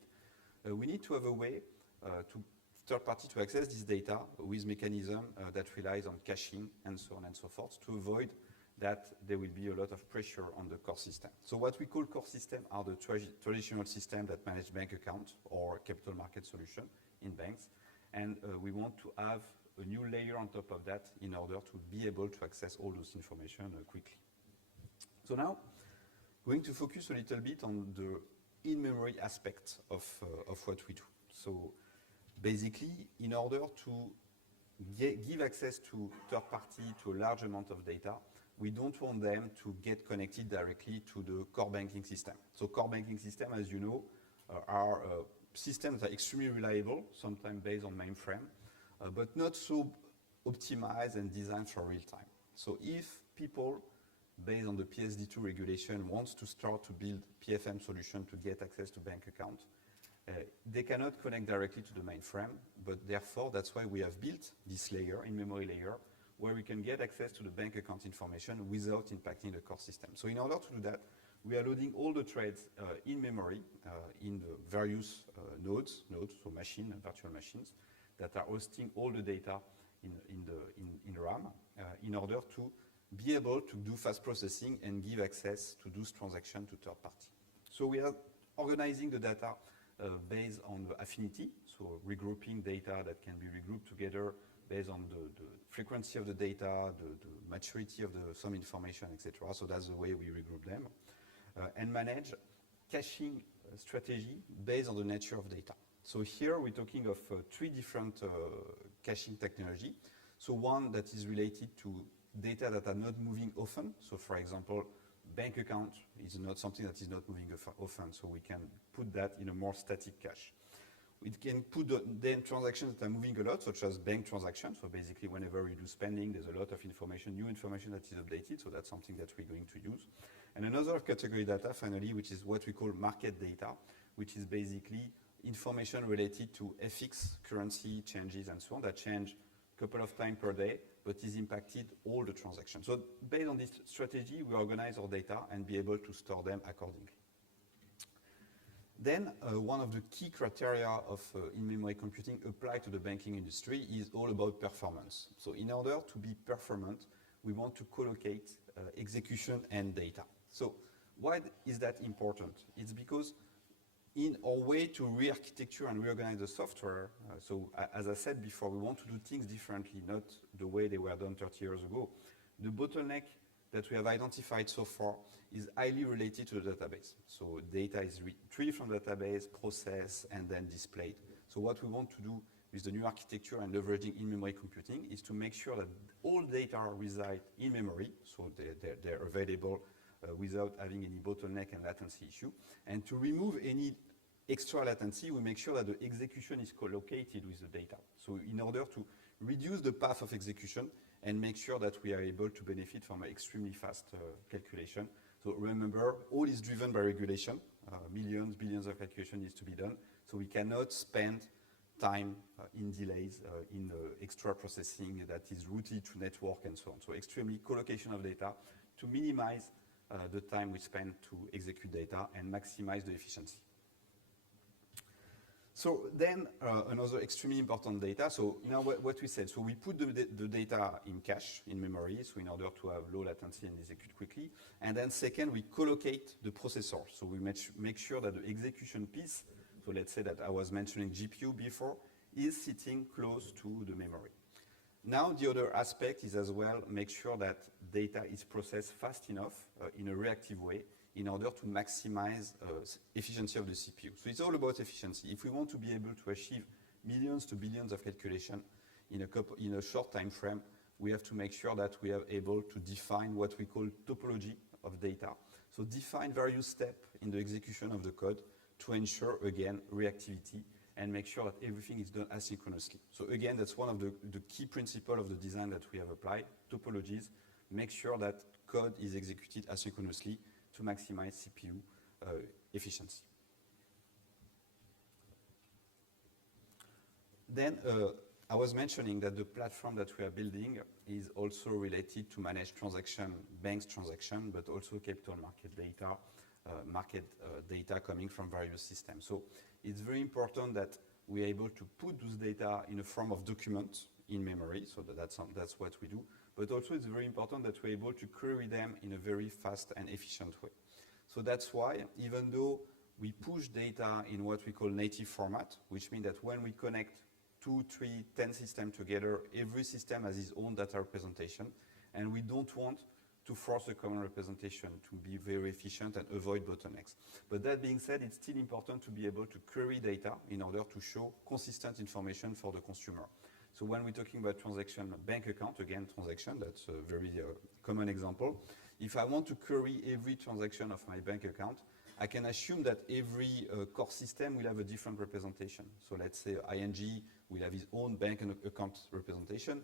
we need to have a way to third party to access this data with mechanism that relies on caching and so on and so forth to avoid that there will be a lot of pressure on the core system. So what we call core system are the traditional systems that manage bank accounts or capital market solution in banks. And we want to have a new layer on top of that in order to be able to access all those information quickly. So now, going to focus a little bit on the in-memory aspect of what we do. So basically, in order to give access to third party to a large amount of data, we don't want them to get connected directly to the core banking system. So core banking system, as you know, are systems that are extremely reliable, sometimes based on mainframe, but not so optimized and designed for real time. So if people, based on the PSD2 regulation, wants to start to build PFM solution to get access to bank account, they cannot connect directly to the mainframe, but therefore that's why we have built this layer, in-memory layer, where we can get access to the bank account information without impacting the core system. So in order to do that, we are loading all the trades in memory in the various nodes, so machine and virtual machines, that are hosting all the data in RAM in order to be able to do fast processing and give access to those transactions to third party. So we are organizing the data based on the affinity, so regrouping data that can be regrouped together based on the frequency of the data, the maturity of some information, etc. So that's the way we regroup them. And manage caching strategy based on the nature of data. So here we're talking of three different caching technology. So one that is related to data that are not moving often. So for example, bank account is not something that is not moving often, so we can put that in a more static cache. We can put then transactions that are moving a lot, such as bank transactions. So basically, whenever you do spending, there's a lot of information, new information that is updated. So that's something that we're going to use. And another category data, finally, which is what we call market data, which is basically information related to FX, currency changes, and so on, that change a couple of times per day, but is impacted all the transactions. So based on this strategy, we organize our data and be able to store them accordingly. Then one of the key criteria of in-memory computing applied to the banking industry is all about performance. So in order to be performant, we want to collocate execution and data. So why is that important? It's because in our way to re-architecture and reorganize the software, as I said before, we want to do things differently, not the way they were done 30 years ago. The bottleneck that we have identified so far is highly related to the database. So data is retrieved from the database, processed, and then displayed. So what we want to do with the new architecture and leveraging in-memory computing is to make sure that all data reside in memory, so they're available without having any bottleneck and latency issue. And to remove any extra latency, we make sure that the execution is co-located with the data. So in order to reduce the path of execution and make sure that we are able to benefit from an extremely fast calculation. So remember, all is driven by regulation. Millions, billions of calculation needs to be done. So we cannot spend time in delays, in extra processing that is routed to network and so on. So extremely co-location of data to minimize the time we spend to execute data and maximize the efficiency. So then another extremely important data. So now what we said, so we put the data in cache, in memory, so in order to have low latency and execute quickly. And then second, we collocate the processor. So we make sure that the execution piece, so let's say that I was mentioning GPU before, is sitting close to the memory. Now the other aspect is as well make sure that data is processed fast enough in a reactive way in order to maximize efficiency of the CPU. So it's all about efficiency. If we want to be able to achieve millions to billions of calculation in a short time frame, we have to make sure that we are able to define what we call topology of data. So define various steps in the execution of the code to ensure, again, reactivity and make sure that everything is done asynchronously. So again, that's one of the key principles of the design that we have applied, topologies, make sure that code is executed asynchronously to maximize CPU efficiency. Then I was mentioning that the platform that we are building is also related to manage banks transaction, but also capital market data coming from various systems. So it's very important that we are able to put those data in a form of document in memory, so that's what we do. But also it's very important that we're able to query them in a very fast and efficient way. So that's why, even though we push data in what we call native format, which means that when we connect 2, 3, 10 systems together, every system has its own data representation, and we don't want to force a common representation to be very efficient and avoid bottlenecks. But that being said, it's still important to be able to query data in order to show consistent information for the consumer. So when we're talking about transaction, bank account, again, transaction, that's a very common example. If I want to query every transaction of my bank account, I can assume that every core system will have a different representation. So let's say ING will have its own bank and account representation,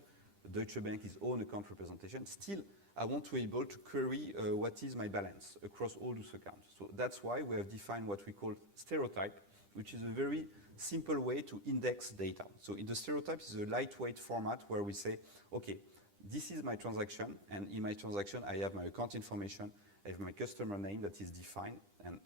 Deutsche Bank its own account representation. Still, I want to be able to query what is my balance across all those accounts. So that's why we have defined what we call stereotype, which is a very simple way to index data. So in the stereotype is a lightweight format where we say, okay, this is my transaction, and in my transaction I have my account information, I have my customer name that is defined,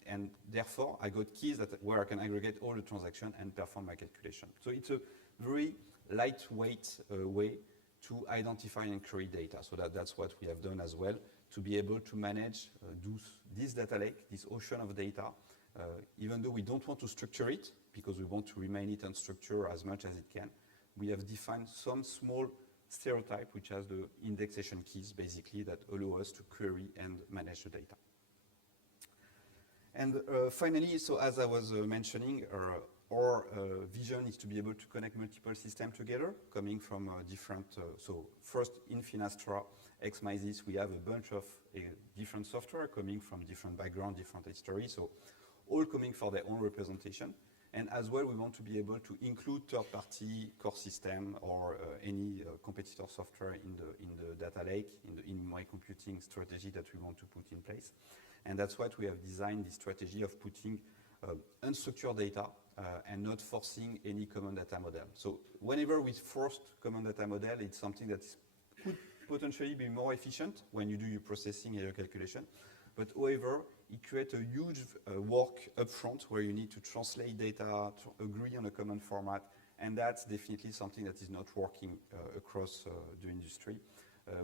and therefore I got keys where I can aggregate all the transactions and perform my calculation. So it's a very lightweight way to identify and query data. So that's what we have done as well, to be able to manage this data lake, this ocean of data, even though we don't want to structure it, because we want to remain it unstructured as much as it can. We have defined some small stereotype, which has the indexation keys, basically, that allow us to query and manage the data. And finally, so as I was mentioning, our vision is to be able to connect multiple systems together, coming from different, so first in Finastra, Misys, we have a bunch of different software coming from different background, different history, so all coming for their own representation. And as well, we want to be able to include third-party core system or any competitor software in the data lake, in the in-memory computing strategy that we want to put in place. And that's what we have designed, this strategy of putting unstructured data and not forcing any common data model. So whenever we force common data model, it's something that could potentially be more efficient when you do your processing and your calculation. But however, it creates a huge work upfront where you need to translate data, to agree on a common format, and that's definitely something that is not working across the industry.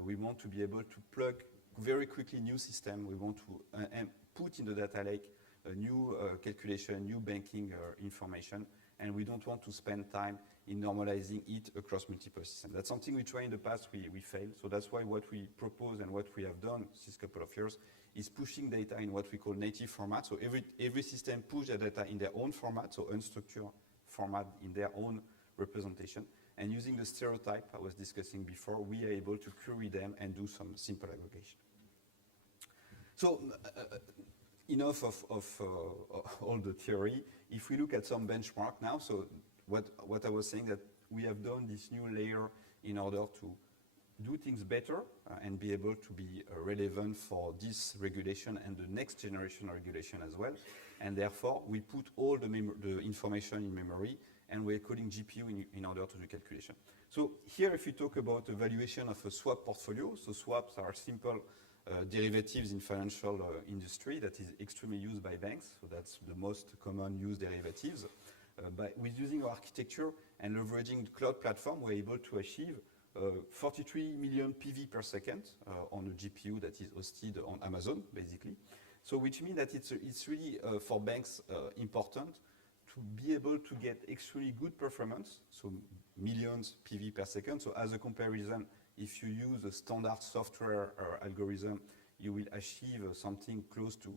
We want to be able to plug very quickly new system. We want to put in the data lake a new calculation, new banking information, and we don't want to spend time in normalizing it across multiple systems. That's something we tried in the past, we failed. So that's why what we propose and what we have done this couple of years is pushing data in what we call native format. So every system push the data in their own format, so unstructured format in their own representation. And using the stereotype I was discussing before, we are able to query them and do some simple aggregation. So enough of all the theory. If we look at some benchmark now, so what I was saying, that we have done this new layer in order to do things better and be able to be relevant for this regulation and the next generation regulation as well. And therefore, we put all the information in memory, and we're coding GPU in order to do calculation. So here, if we talk about the valuation of a swap portfolio, so swaps are simple derivatives in financial industry that is extremely used by banks. So that's the most common used derivatives. With using our architecture and leveraging the cloud platform, we're able to achieve 43 million PV per second on a GPU that is hosted on Amazon, basically. So which means that it's really, for banks, important to be able to get extremely good performance, so millions PV per second. So as a comparison, if you use a standard software or algorithm, you will achieve something close to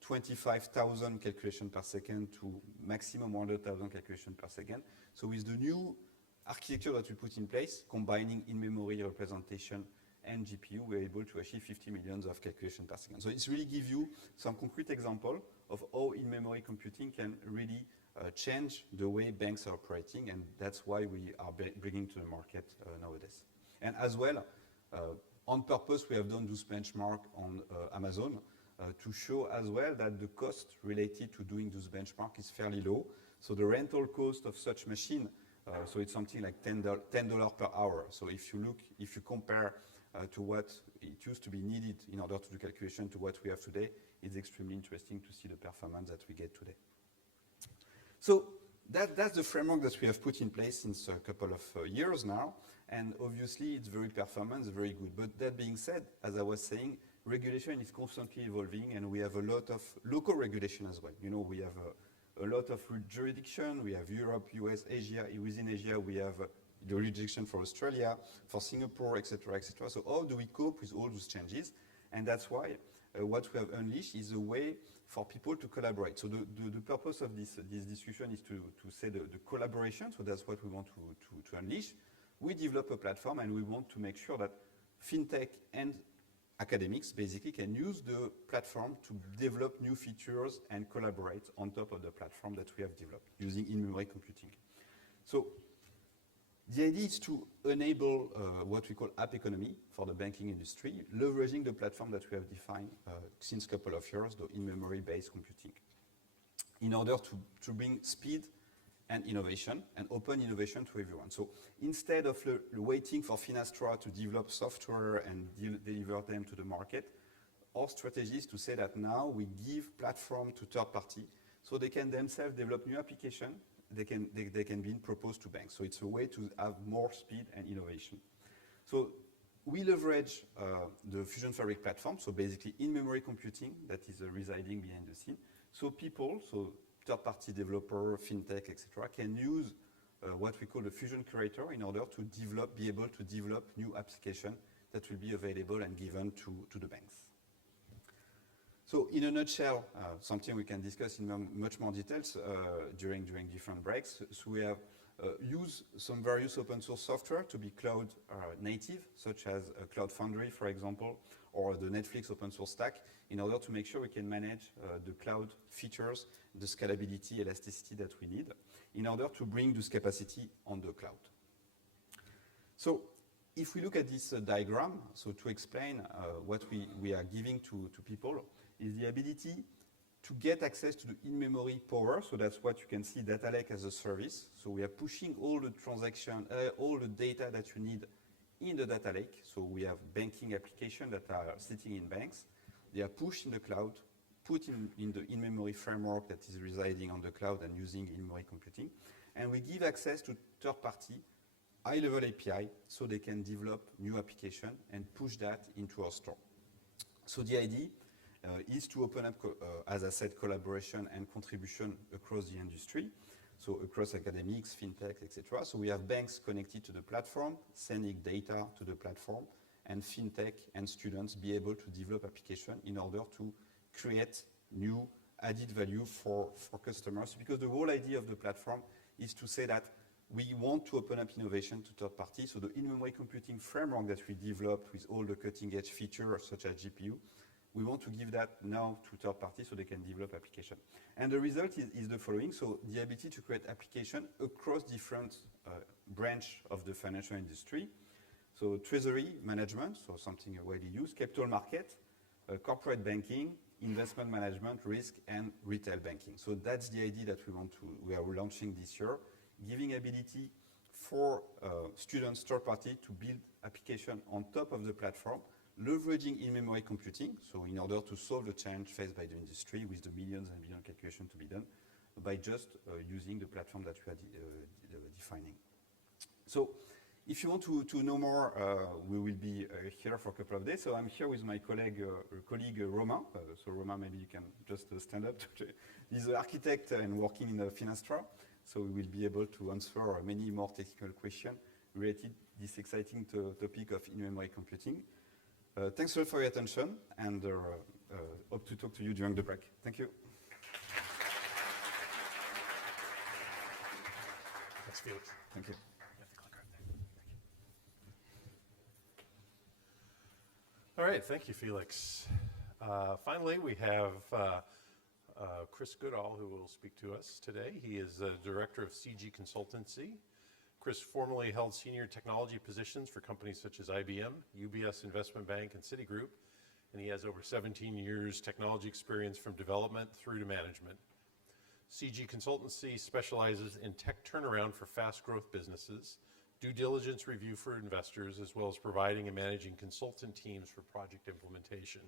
25,000 calculations per second to maximum 100,000 calculations per second. So with the new architecture that we put in place, combining in-memory representation and GPU, we're able to achieve 50 million of calculations per second. So it's really give you some concrete example of how in-memory computing can really change the way banks are operating, and that's why we are bringing to the market nowadays. And as well, on purpose, we have done this benchmark on Amazon to show as well that the cost related to doing this benchmark is fairly low. So the rental cost of such machine, so it's something like $10 per hour. So if you compare to what it used to be needed in order to do calculation to what we have today, it's extremely interesting to see the performance that we get today. So that's the framework that we have put in place since a couple of years now. And obviously, it's very performance, very good. But that being said, as I was saying, regulation is constantly evolving, and we have a lot of local regulation as well. You know, we have a lot of jurisdiction. We have Europe, US, Asia. Within Asia, we have the jurisdiction for Australia, for Singapore, etc., etc. So how do we cope with all those changes? And that's why what we have unleashed is a way for people to collaborate. So the purpose of this discussion is to say the collaboration. So that's what we want to unleash. We develop a platform, and we want to make sure that fintech and academics basically can use the platform to develop new features and collaborate on top of the platform that we have developed using in-memory computing. So the idea is to enable what we call app economy for the banking industry, leveraging the platform that we have defined since a couple of years, the in-memory based computing, in order to bring speed and innovation, and open innovation to everyone. So instead of waiting for Finastra to develop software and deliver them to the market, our strategy is to say that now we give platform to third party so they can themselves develop new application, they can be proposed to banks. So it's a way to have more speed and innovation. So we leverage the Fusion Fabric platform, so basically in-memory computing that is residing behind the scene. So people, third-party developer, fintech, etc., can use what we call the Fusion Curator in order to be able to develop new applications that will be available and given to the banks. So in a nutshell, something we can discuss in much more details during different breaks. So we have used some various open source software to be cloud native, such as Cloud Foundry, for example, or the Netflix open source stack, in order to make sure we can manage the cloud features, the scalability, elasticity that we need, in order to bring this capacity on the cloud. So if we look at this diagram, so to explain what we are giving to people, is the ability to get access to the in-memory power. So that's what you can see, data lake as a service. So we are pushing all the transaction, all the data that you need in the data lake. So we have banking applications that are sitting in banks. They are pushed in the cloud, put in the in-memory framework that is residing on the cloud and using in-memory computing. And we give access to third-party high-level API so they can develop new application and push that into our store. So the idea is to open up, as I said, collaboration and contribution across the industry, so across academics, fintechs, etc. So we have banks connected to the platform, sending data to the platform, and fintech and students be able to develop application in order to create new added value for customers. Because the whole idea of the platform is to say that we want to open up innovation to third parties. So the in-memory computing framework that we developed with all the cutting-edge features such as GPU, we want to give that now to third parties so they can develop application. And the result is the following. So the ability to create application across different branch of the financial industry. So treasury management, so something widely used, capital market, corporate banking, investment management, risk, and retail banking. So that's the idea that we are launching this year, giving ability for students, third party, to build application on top of the platform, leveraging in-memory computing, so in order to solve the challenge faced by the industry with the millions and billion calculations to be done, by just using the platform that we are defining. So if you want to know more, we will be here for a couple of days. So I'm here with my colleague Romain. So Romain, maybe you can just stand up. He's an architect and working in Finastra. So we will be able to answer many more technical questions related to this exciting topic of in-memory computing. Thanks a lot for your attention, and hope to talk to you during the break. Thank you. Thanks, Felix. Thank you. All right, thank you, Felix. Finally, we have Chris Goodall, who will speak to us today. He is the director of CG Consultancy. Chris formerly held senior technology positions for companies such as IBM, UBS Investment Bank, and Citigroup, and he has over 17 years technology experience from development through to management. CG Consultancy specializes in tech turnaround for fast growth businesses, due diligence review for investors, as well as providing and managing consultant teams for project implementation.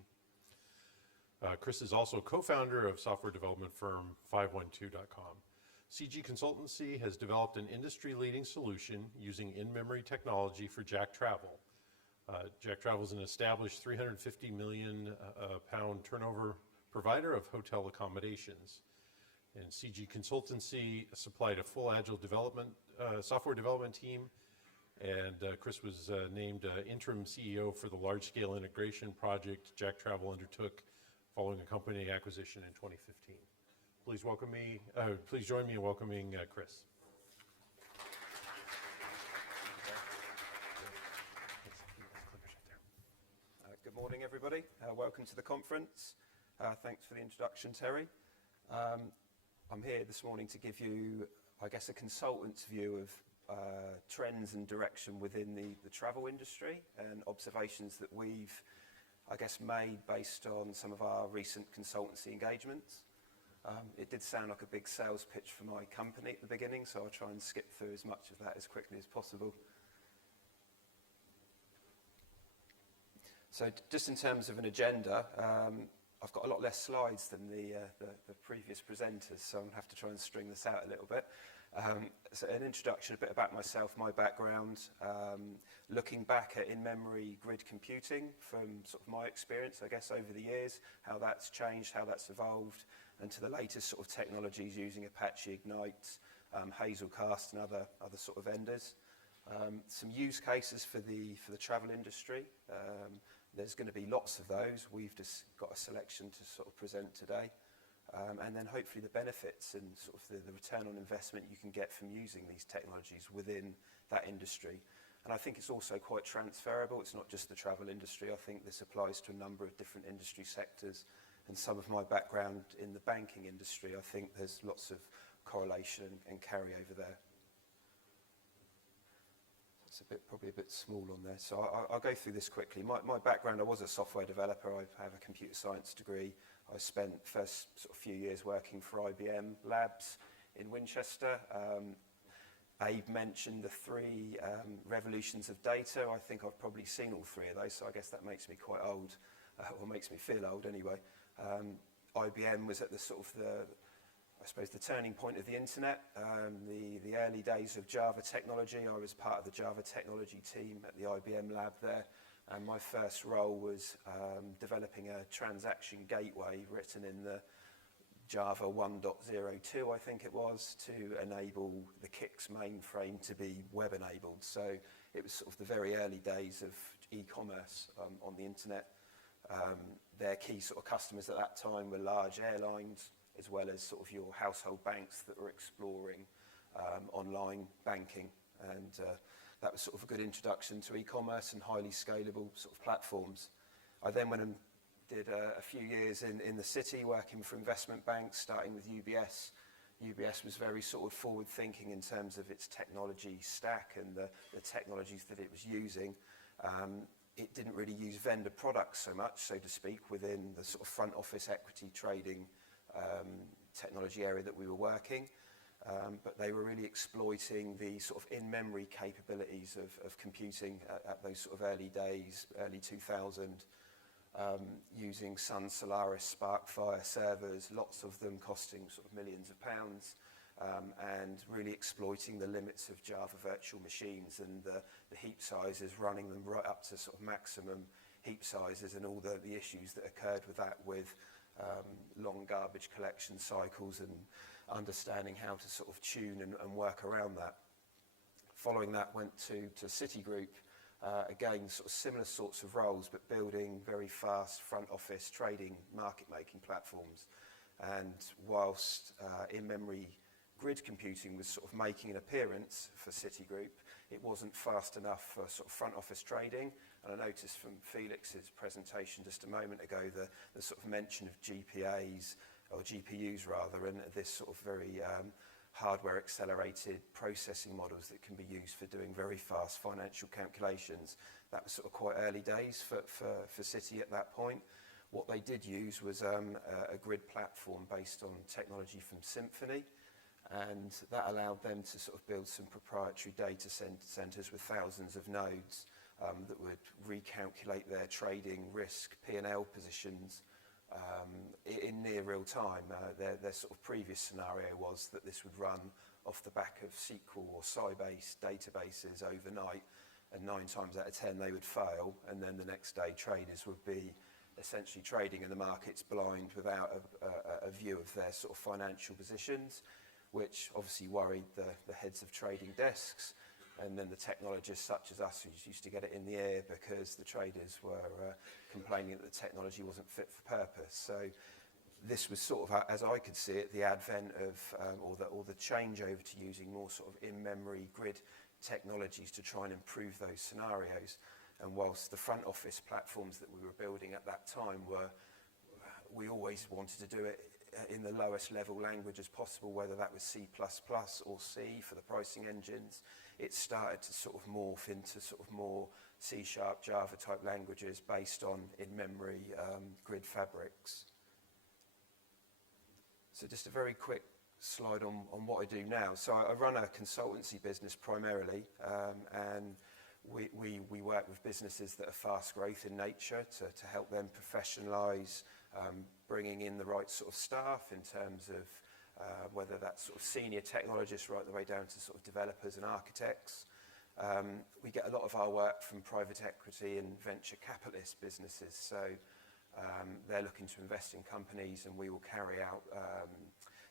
Chris is also co-founder of software development firm 512.com. CG Consultancy has developed an industry-leading solution using in-memory technology for Jack Travel. Jack Travel is an established 350 million pound turnover provider of hotel accommodations. And CG Consultancy supplied a full agile development, software development team, and Chris was named interim CEO for the large-scale integration project Jack Travel undertook following a company acquisition in 2015. Please join me in welcoming Chris. Good morning, everybody. Welcome to the conference. Thanks for the introduction, Terry. I'm here this morning to give you, I guess, a consultant's view of trends and direction within the travel industry and observations that we've, I guess, made based on some of our recent consultancy engagements. It did sound like a big sales pitch for my company at the beginning, so I'll try and skip through as much of that as quickly as possible. So just in terms of an agenda, I've got a lot less slides than the previous presenters, so I'm going to have to try and string this out a little bit. So an introduction, a bit about myself, my background, looking back at in-memory grid computing from sort of my experience, I guess, over the years, how that's changed, how that's evolved, and to the latest sort of technologies using Apache Ignite, Hazelcast, and other sort of vendors. Some use cases for the travel industry, There's going to be lots of those. We've just got a selection to sort of present today. And then hopefully the benefits and sort of the return on investment you can get from using these technologies within that industry. And I think it's also quite transferable. It's not just the travel industry. I think this applies to a number of different industry sectors. And some of my background in the banking industry, I think there's lots of correlation and carryover there. It's probably a bit small on there. So I'll go through this quickly. My background, I was a software developer. I have a computer science degree. I spent first sort of few years working for IBM Labs in Winchester. Abe mentioned the three revolutions of data. I think I've probably seen all three of those, so I guess that makes me quite old, or makes me feel old anyway. IBM was at the sort of I suppose the turning point of the internet, the early days of Java technology. I was part of the Java technology team at the IBM lab there, and my first role was developing a transaction gateway written in the Java 1.02, I think it was, to enable the Kix mainframe to be web enabled. So it was sort of the very early days of e-commerce on the internet. Their key sort of customers at that time were large airlines, as well as sort of your household banks that were exploring online banking. And that was sort of a good introduction to e-commerce and highly scalable sort of platforms. I then went and did a few years in the city working for investment banks, starting with UBS. UBS was very sort of forward thinking in terms of its technology stack and the technologies that it was using. It didn't really use vendor products so much, so to speak, within the sort of front office equity trading technology area that we were working. But they were really exploiting the sort of in-memory capabilities of computing at those sort of early days, early 2000, using Sun Solaris SparkFire servers, lots of them costing sort of millions of pounds, and really exploiting the limits of Java virtual machines and the heap sizes, running them right up to sort of maximum heap sizes and all the issues that occurred with that, with long garbage collection cycles and understanding how to sort of tune and work around that. Following that, went to Citigroup, again sort of similar sorts of roles, but building very fast front office trading market making platforms. And whilst in-memory grid computing was sort of making an appearance for Citigroup, it wasn't fast enough for sort of front office trading. And I noticed from Felix's presentation just a moment ago the sort of mention of GPAs, or GPUs rather, and this sort of very hardware accelerated processing models that can be used for doing very fast financial calculations. That was sort of quite early days for Citi at that point. What they did use was a grid platform based on technology from Symphony, and that allowed them to sort of build some proprietary data centers with thousands of nodes that would recalculate their trading risk P&L positions in near real time. Their sort of previous scenario was that this would run off the back of SQL or Sybase databases overnight, and 9 times out of 10 they would fail, and then the next day traders would be essentially trading in the markets blind without a view of their sort of financial positions, which obviously worried the heads of trading desks, and then the technologists such as us who used to get it in the air because the traders were complaining that the technology wasn't fit for purpose. So this was sort of, as I could see it, the advent of, or the changeover to using more sort of in-memory grid technologies to try and improve those scenarios. And whilst the front office platforms that we were building at that time we always wanted to do it in the lowest level language as possible, whether that was C++ or C for the pricing engines. It started to sort of morph into sort of more C#, Java type languages based on in-memory grid fabrics. So just a very quick slide on what I do now. So I run a consultancy business primarily, and we work with businesses that are fast growth in nature to help them professionalise, bringing in the right sort of staff in terms of whether that's sort of senior technologists right the way down to sort of developers and architects. We get a lot of our work from private equity and venture capitalist businesses. So they're looking to invest in companies, and we will carry out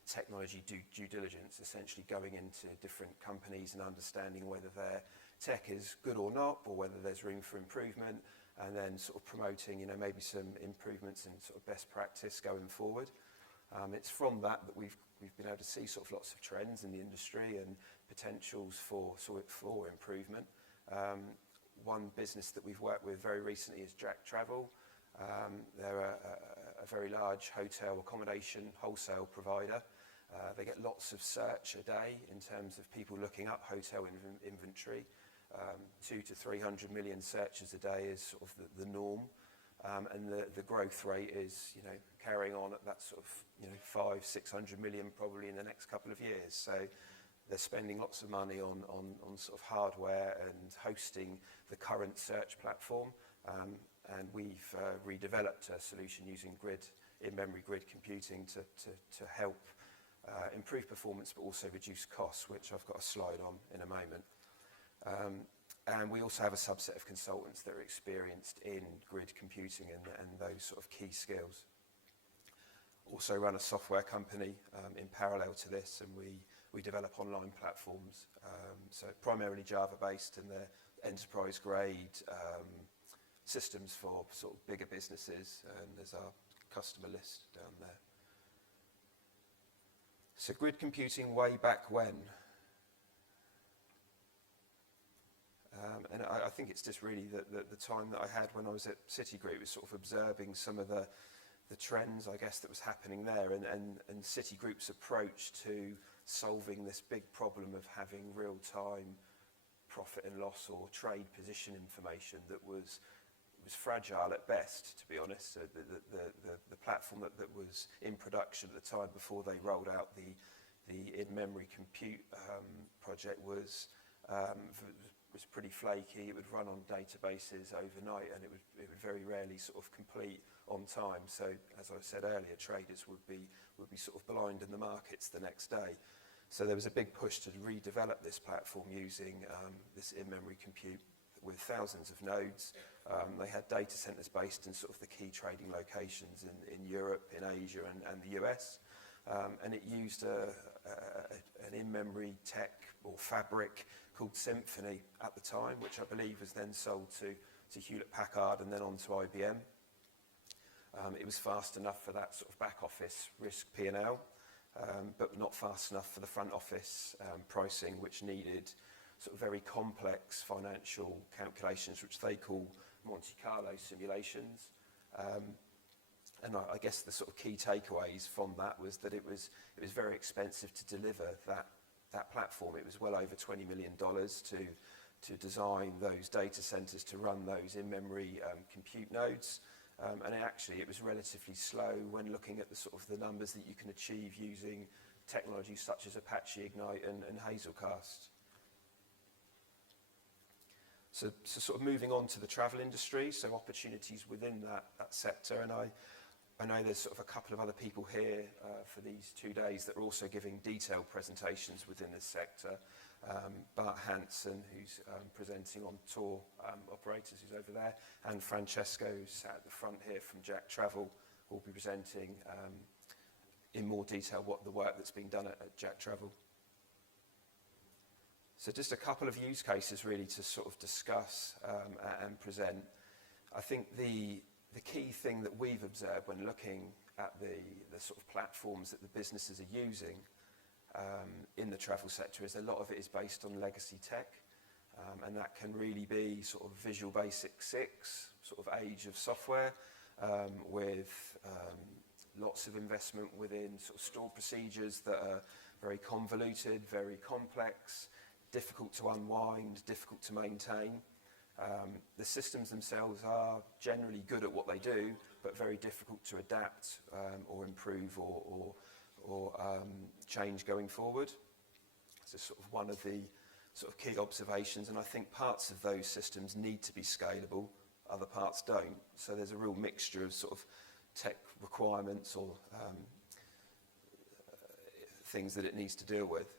technology due diligence, essentially going into different companies and understanding whether their tech is good or not, or whether there's room for improvement, and then sort of promoting, maybe some improvements in sort of best practice going forward. It's from that we've been able to see sort of lots of trends in the industry and potentials for improvement. One business that we've worked with very recently is Jack Travel. They're a very large hotel accommodation wholesale provider. They get lots of search a day in terms of people looking up hotel inventory. 200 to 300 million searches a day is sort of the norm. And the growth rate is, carrying on at that sort of, 500-600 million probably in the next couple of years. So they're spending lots of money on sort of hardware and hosting the current search platform. And we've redeveloped a solution using in-memory grid computing to help improve performance, but also reduce costs, which I've got a slide on in a moment. And we also have a subset of consultants that are experienced in grid computing and those sort of key skills. Also run a software company in parallel to this, and we develop online platforms. So primarily Java-based, and they're enterprise-grade systems for sort of bigger businesses, and there's our customer list down there. So grid computing way back when. And I think it's just really the time that I had when I was at Citigroup was sort of observing some of the trends, I guess, that was happening there, and Citigroup's approach to solving this big problem of having real-time profit and loss or trade position information that was fragile at best, to be honest. So the platform that was in production at the time before they rolled out the in-memory compute project was pretty flaky. It would run on databases overnight, and it would very rarely sort of complete on time. So as I said earlier, traders would be sort of blind in the markets the next day. So there was a big push to redevelop this platform using this in-memory compute with thousands of nodes. They had data centers based in sort of the key trading locations in Europe, in Asia, and the US. And it used an in-memory tech or fabric called Symphony at the time, which I believe was then sold to Hewlett-Packard and then on to IBM. It was fast enough for that sort of back office risk P&L, but not fast enough for the front office pricing, which needed sort of very complex financial calculations, which they call Monte Carlo simulations. And I guess the sort of key takeaways from that was that it was very expensive to deliver that platform. It was well over $20 million to design those data centers to run those in-memory compute nodes. And it was relatively slow when looking at the sort of the numbers that you can achieve using technologies such as Apache Ignite and Hazelcast. So sort of moving on to the travel industry, so opportunities within that sector. And I know there's sort of a couple of other people here for these 2 days that are also giving detailed presentations within this sector. Bart Hansen, who's presenting on tour operators, who's over there, and Francesco, who's sat at the front here from Jack Travel, will be presenting in more detail what the work that's being done at Jack Travel. So just a couple of use cases really to sort of discuss and present. I think the key thing that we've observed when looking at the sort of platforms that the businesses are using in the travel sector is a lot of it is based on legacy tech, and that can really be sort of Visual Basic 6, sort of age of software, with lots of investment within sort of stored procedures that are very convoluted, very complex, difficult to unwind, difficult to maintain. The systems themselves are generally good at what they do, but very difficult to adapt or improve or change going forward. So sort of one of the sort of key observations, and I think parts of those systems need to be scalable, other parts don't. So there's a real mixture of sort of tech requirements or things that it needs to deal with.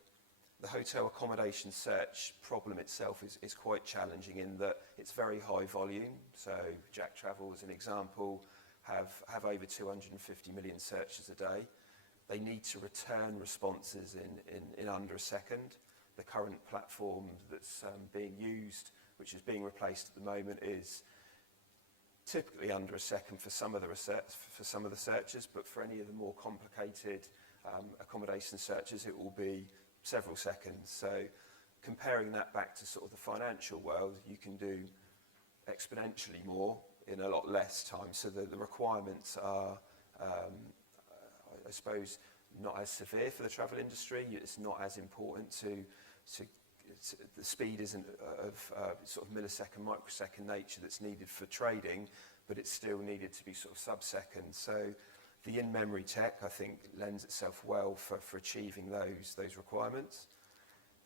The hotel accommodation search problem itself is quite challenging in that it's very high volume. So Jack Travel, as an example, have over 250 million searches a day. They need to return responses in under a second. The current platform that's being used, which is being replaced at the moment, is typically under a second for some of the searches, but for any of the more complicated accommodation searches, it will be several seconds. So comparing that back to sort of the financial world, you can do exponentially more in a lot less time. So the requirements are, I suppose, not as severe for the travel industry. It's not as important to the speed isn't of sort of millisecond, microsecond nature that's needed for trading, but it's still needed to be sort of sub-second. So the in-memory tech, I think, lends itself well for achieving those requirements.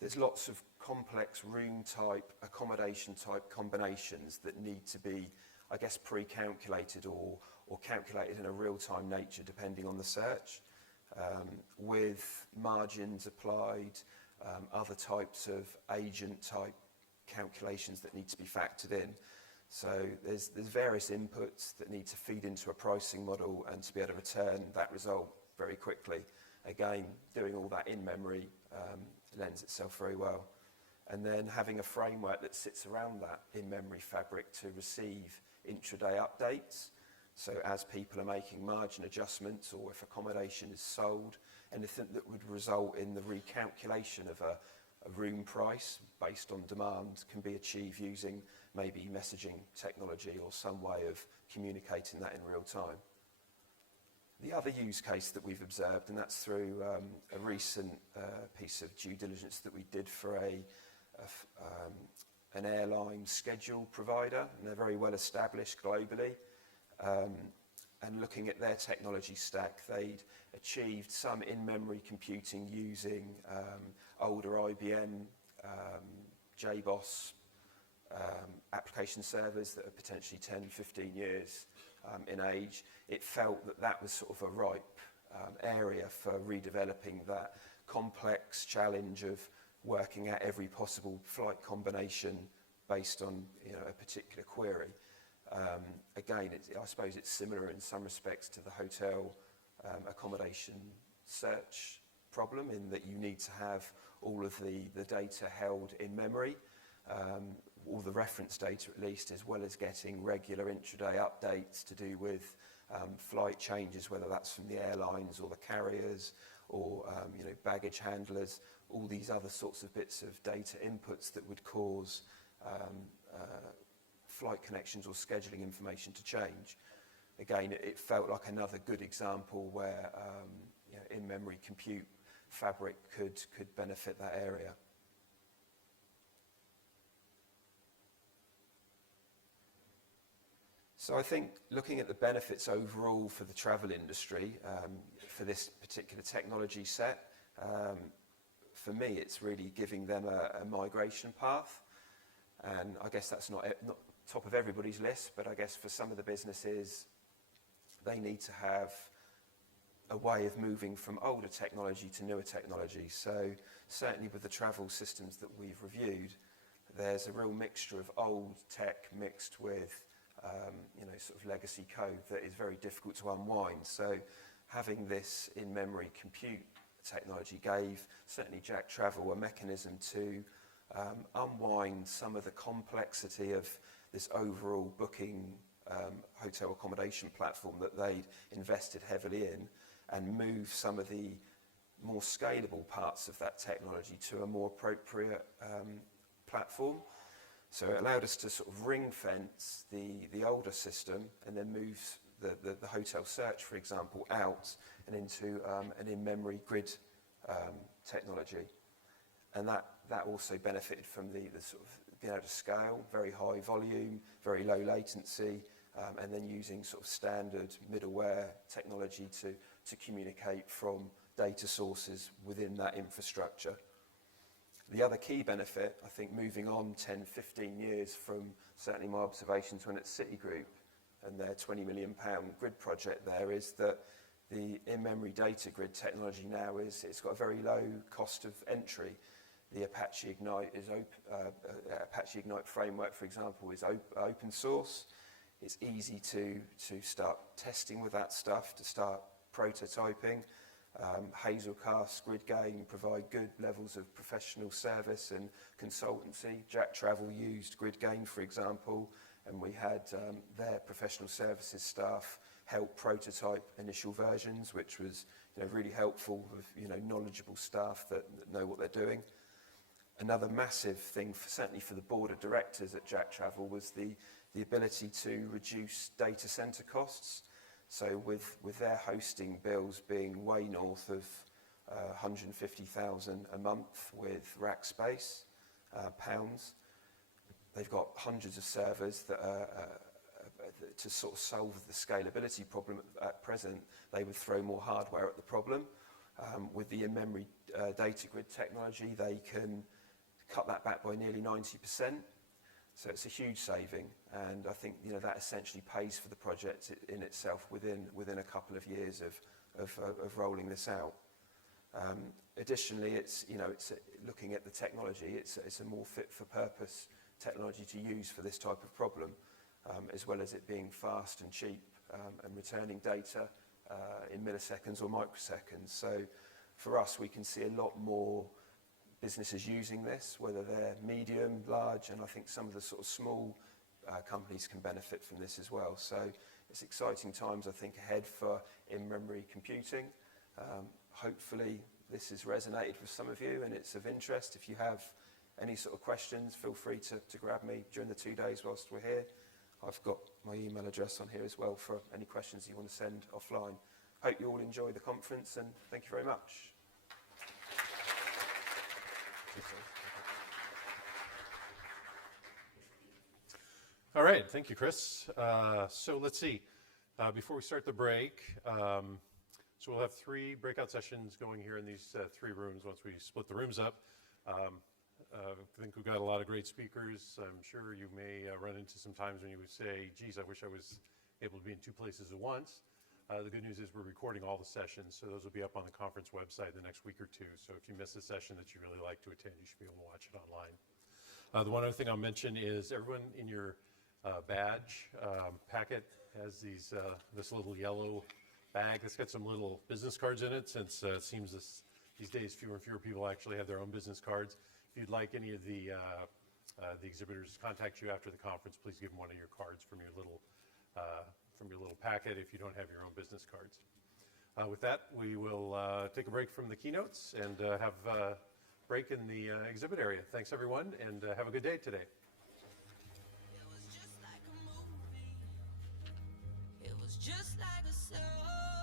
There's lots of complex room type, accommodation type combinations that need to be, I guess, pre-calculated or calculated in a real-time nature depending on the search, with margins applied, other types of agent type calculations that need to be factored in. So there's various inputs that need to feed into a pricing model and to be able to return that result very quickly. Again, doing all that in memory lends itself very well. And then having a framework that sits around that in-memory fabric to receive intraday updates. So as people are making margin adjustments, or if accommodation is sold, anything that would result in the recalculation of a room price based on demand can be achieved using maybe messaging technology or some way of communicating that in real time. The other use case that we've observed, and that's through a recent piece of due diligence that we did for an airline schedule provider, and they're very well established globally. And looking at their technology stack, they'd achieved some in-memory computing using older IBM, JBoss application servers that are potentially 10, 15 years in age. It felt that that was sort of a ripe area for redeveloping that complex challenge of working out every possible flight combination based on a particular query. Again, I suppose it's similar in some respects to the hotel accommodation search problem, in that you need to have all of the data held in memory, all the reference data at least, as well as getting regular intraday updates to do with flight changes, whether that's from the airlines or the carriers or baggage handlers, all these other sorts of bits of data inputs that would cause flight connections or scheduling information to change. Again, it felt like another good example where in-memory compute fabric could benefit that area. So I think looking at the benefits overall for the travel industry, for this particular technology set, for me it's really giving them a migration path. And I guess that's not top of everybody's list, but I guess for some of the businesses, they need to have a way of moving from older technology to newer technology. So certainly with the travel systems that we've reviewed, there's a real mixture of old tech mixed with sort of legacy code that is very difficult to unwind. So having this in-memory compute technology gave certainly Jack Travel a mechanism to unwind some of the complexity of this overall booking hotel accommodation platform that they'd invested heavily in, and move some of the more scalable parts of that technology to a more appropriate platform. So it allowed us to sort of ring fence the older system and then move the hotel search, for example, out and into an in-memory grid technology. And that also benefited from the sort of being able to scale, very high volume, very low latency, and then using sort of standard middleware technology to communicate from data sources within that infrastructure. The other key benefit, I think, moving on 10, 15 years from certainly my observations when at Citigroup and their £20 million grid project there, is that the in-memory data grid technology now it's got a very low cost of entry. The Apache Ignite Apache Ignite framework, for example, is open source. It's easy to start testing with that stuff, to start prototyping. Hazelcast, GridGain provide good levels of professional service and consultancy. Jack Travel used GridGain, for example, and we had their professional services staff help prototype initial versions, which was really helpful with knowledgeable staff that know what they're doing. Another massive thing, certainly for the board of directors at Jack Travel, was the ability to reduce data center costs. So with their hosting bills being way north of 150,000 a month with rack space, pounds, they've got hundreds of servers that are to sort of solve the scalability problem at present. They would throw more hardware at the problem. With the in-memory data grid technology, they can cut that back by nearly 90%. So it's a huge saving, and I think that essentially pays for the project in itself within a couple of years of rolling this out. Additionally, it's looking at the technology. It's a more fit for purpose technology to use for this type of problem, as well as it being fast and cheap and returning data in milliseconds or microseconds. So for us, we can see a lot more businesses using this, whether they're medium, large, and I think some of the sort of small companies can benefit from this as well. So it's exciting times, I think, ahead for in-memory computing. Hopefully this has resonated with some of you and it's of interest. If you have any sort of questions, feel free to grab me during the 2 days whilst we're here. I've got my email address on here as well for any questions you want to send offline. Hope you all enjoy the conference, and thank you very much. All right, thank you, Chris. So let's see. Before we start the break, so we'll have 3 breakout sessions going here in these 3 rooms once we split the rooms up. I think we've got a lot of great speakers. I'm sure you may run into some times when you would say, geez, I wish I was able to be in 2 places at once. The good news is we're recording all the sessions, so those will be up on the conference website the next week or 2. So if you miss a session that you really like to attend, you should be able to watch it online. The one other thing I'll mention is everyone in your badge packet has this little yellow bag that's got some little business cards in it, since it seems these days fewer and fewer people actually have their own business cards. If you'd like any of the exhibitors to contact you after the conference, please give them one of your cards from your little packet if you don't have your own business cards. With that, we will take a break from the keynotes and have a break in the exhibit area. Thanks, everyone, and have a good day today. It was just like a movie. It was just like a song.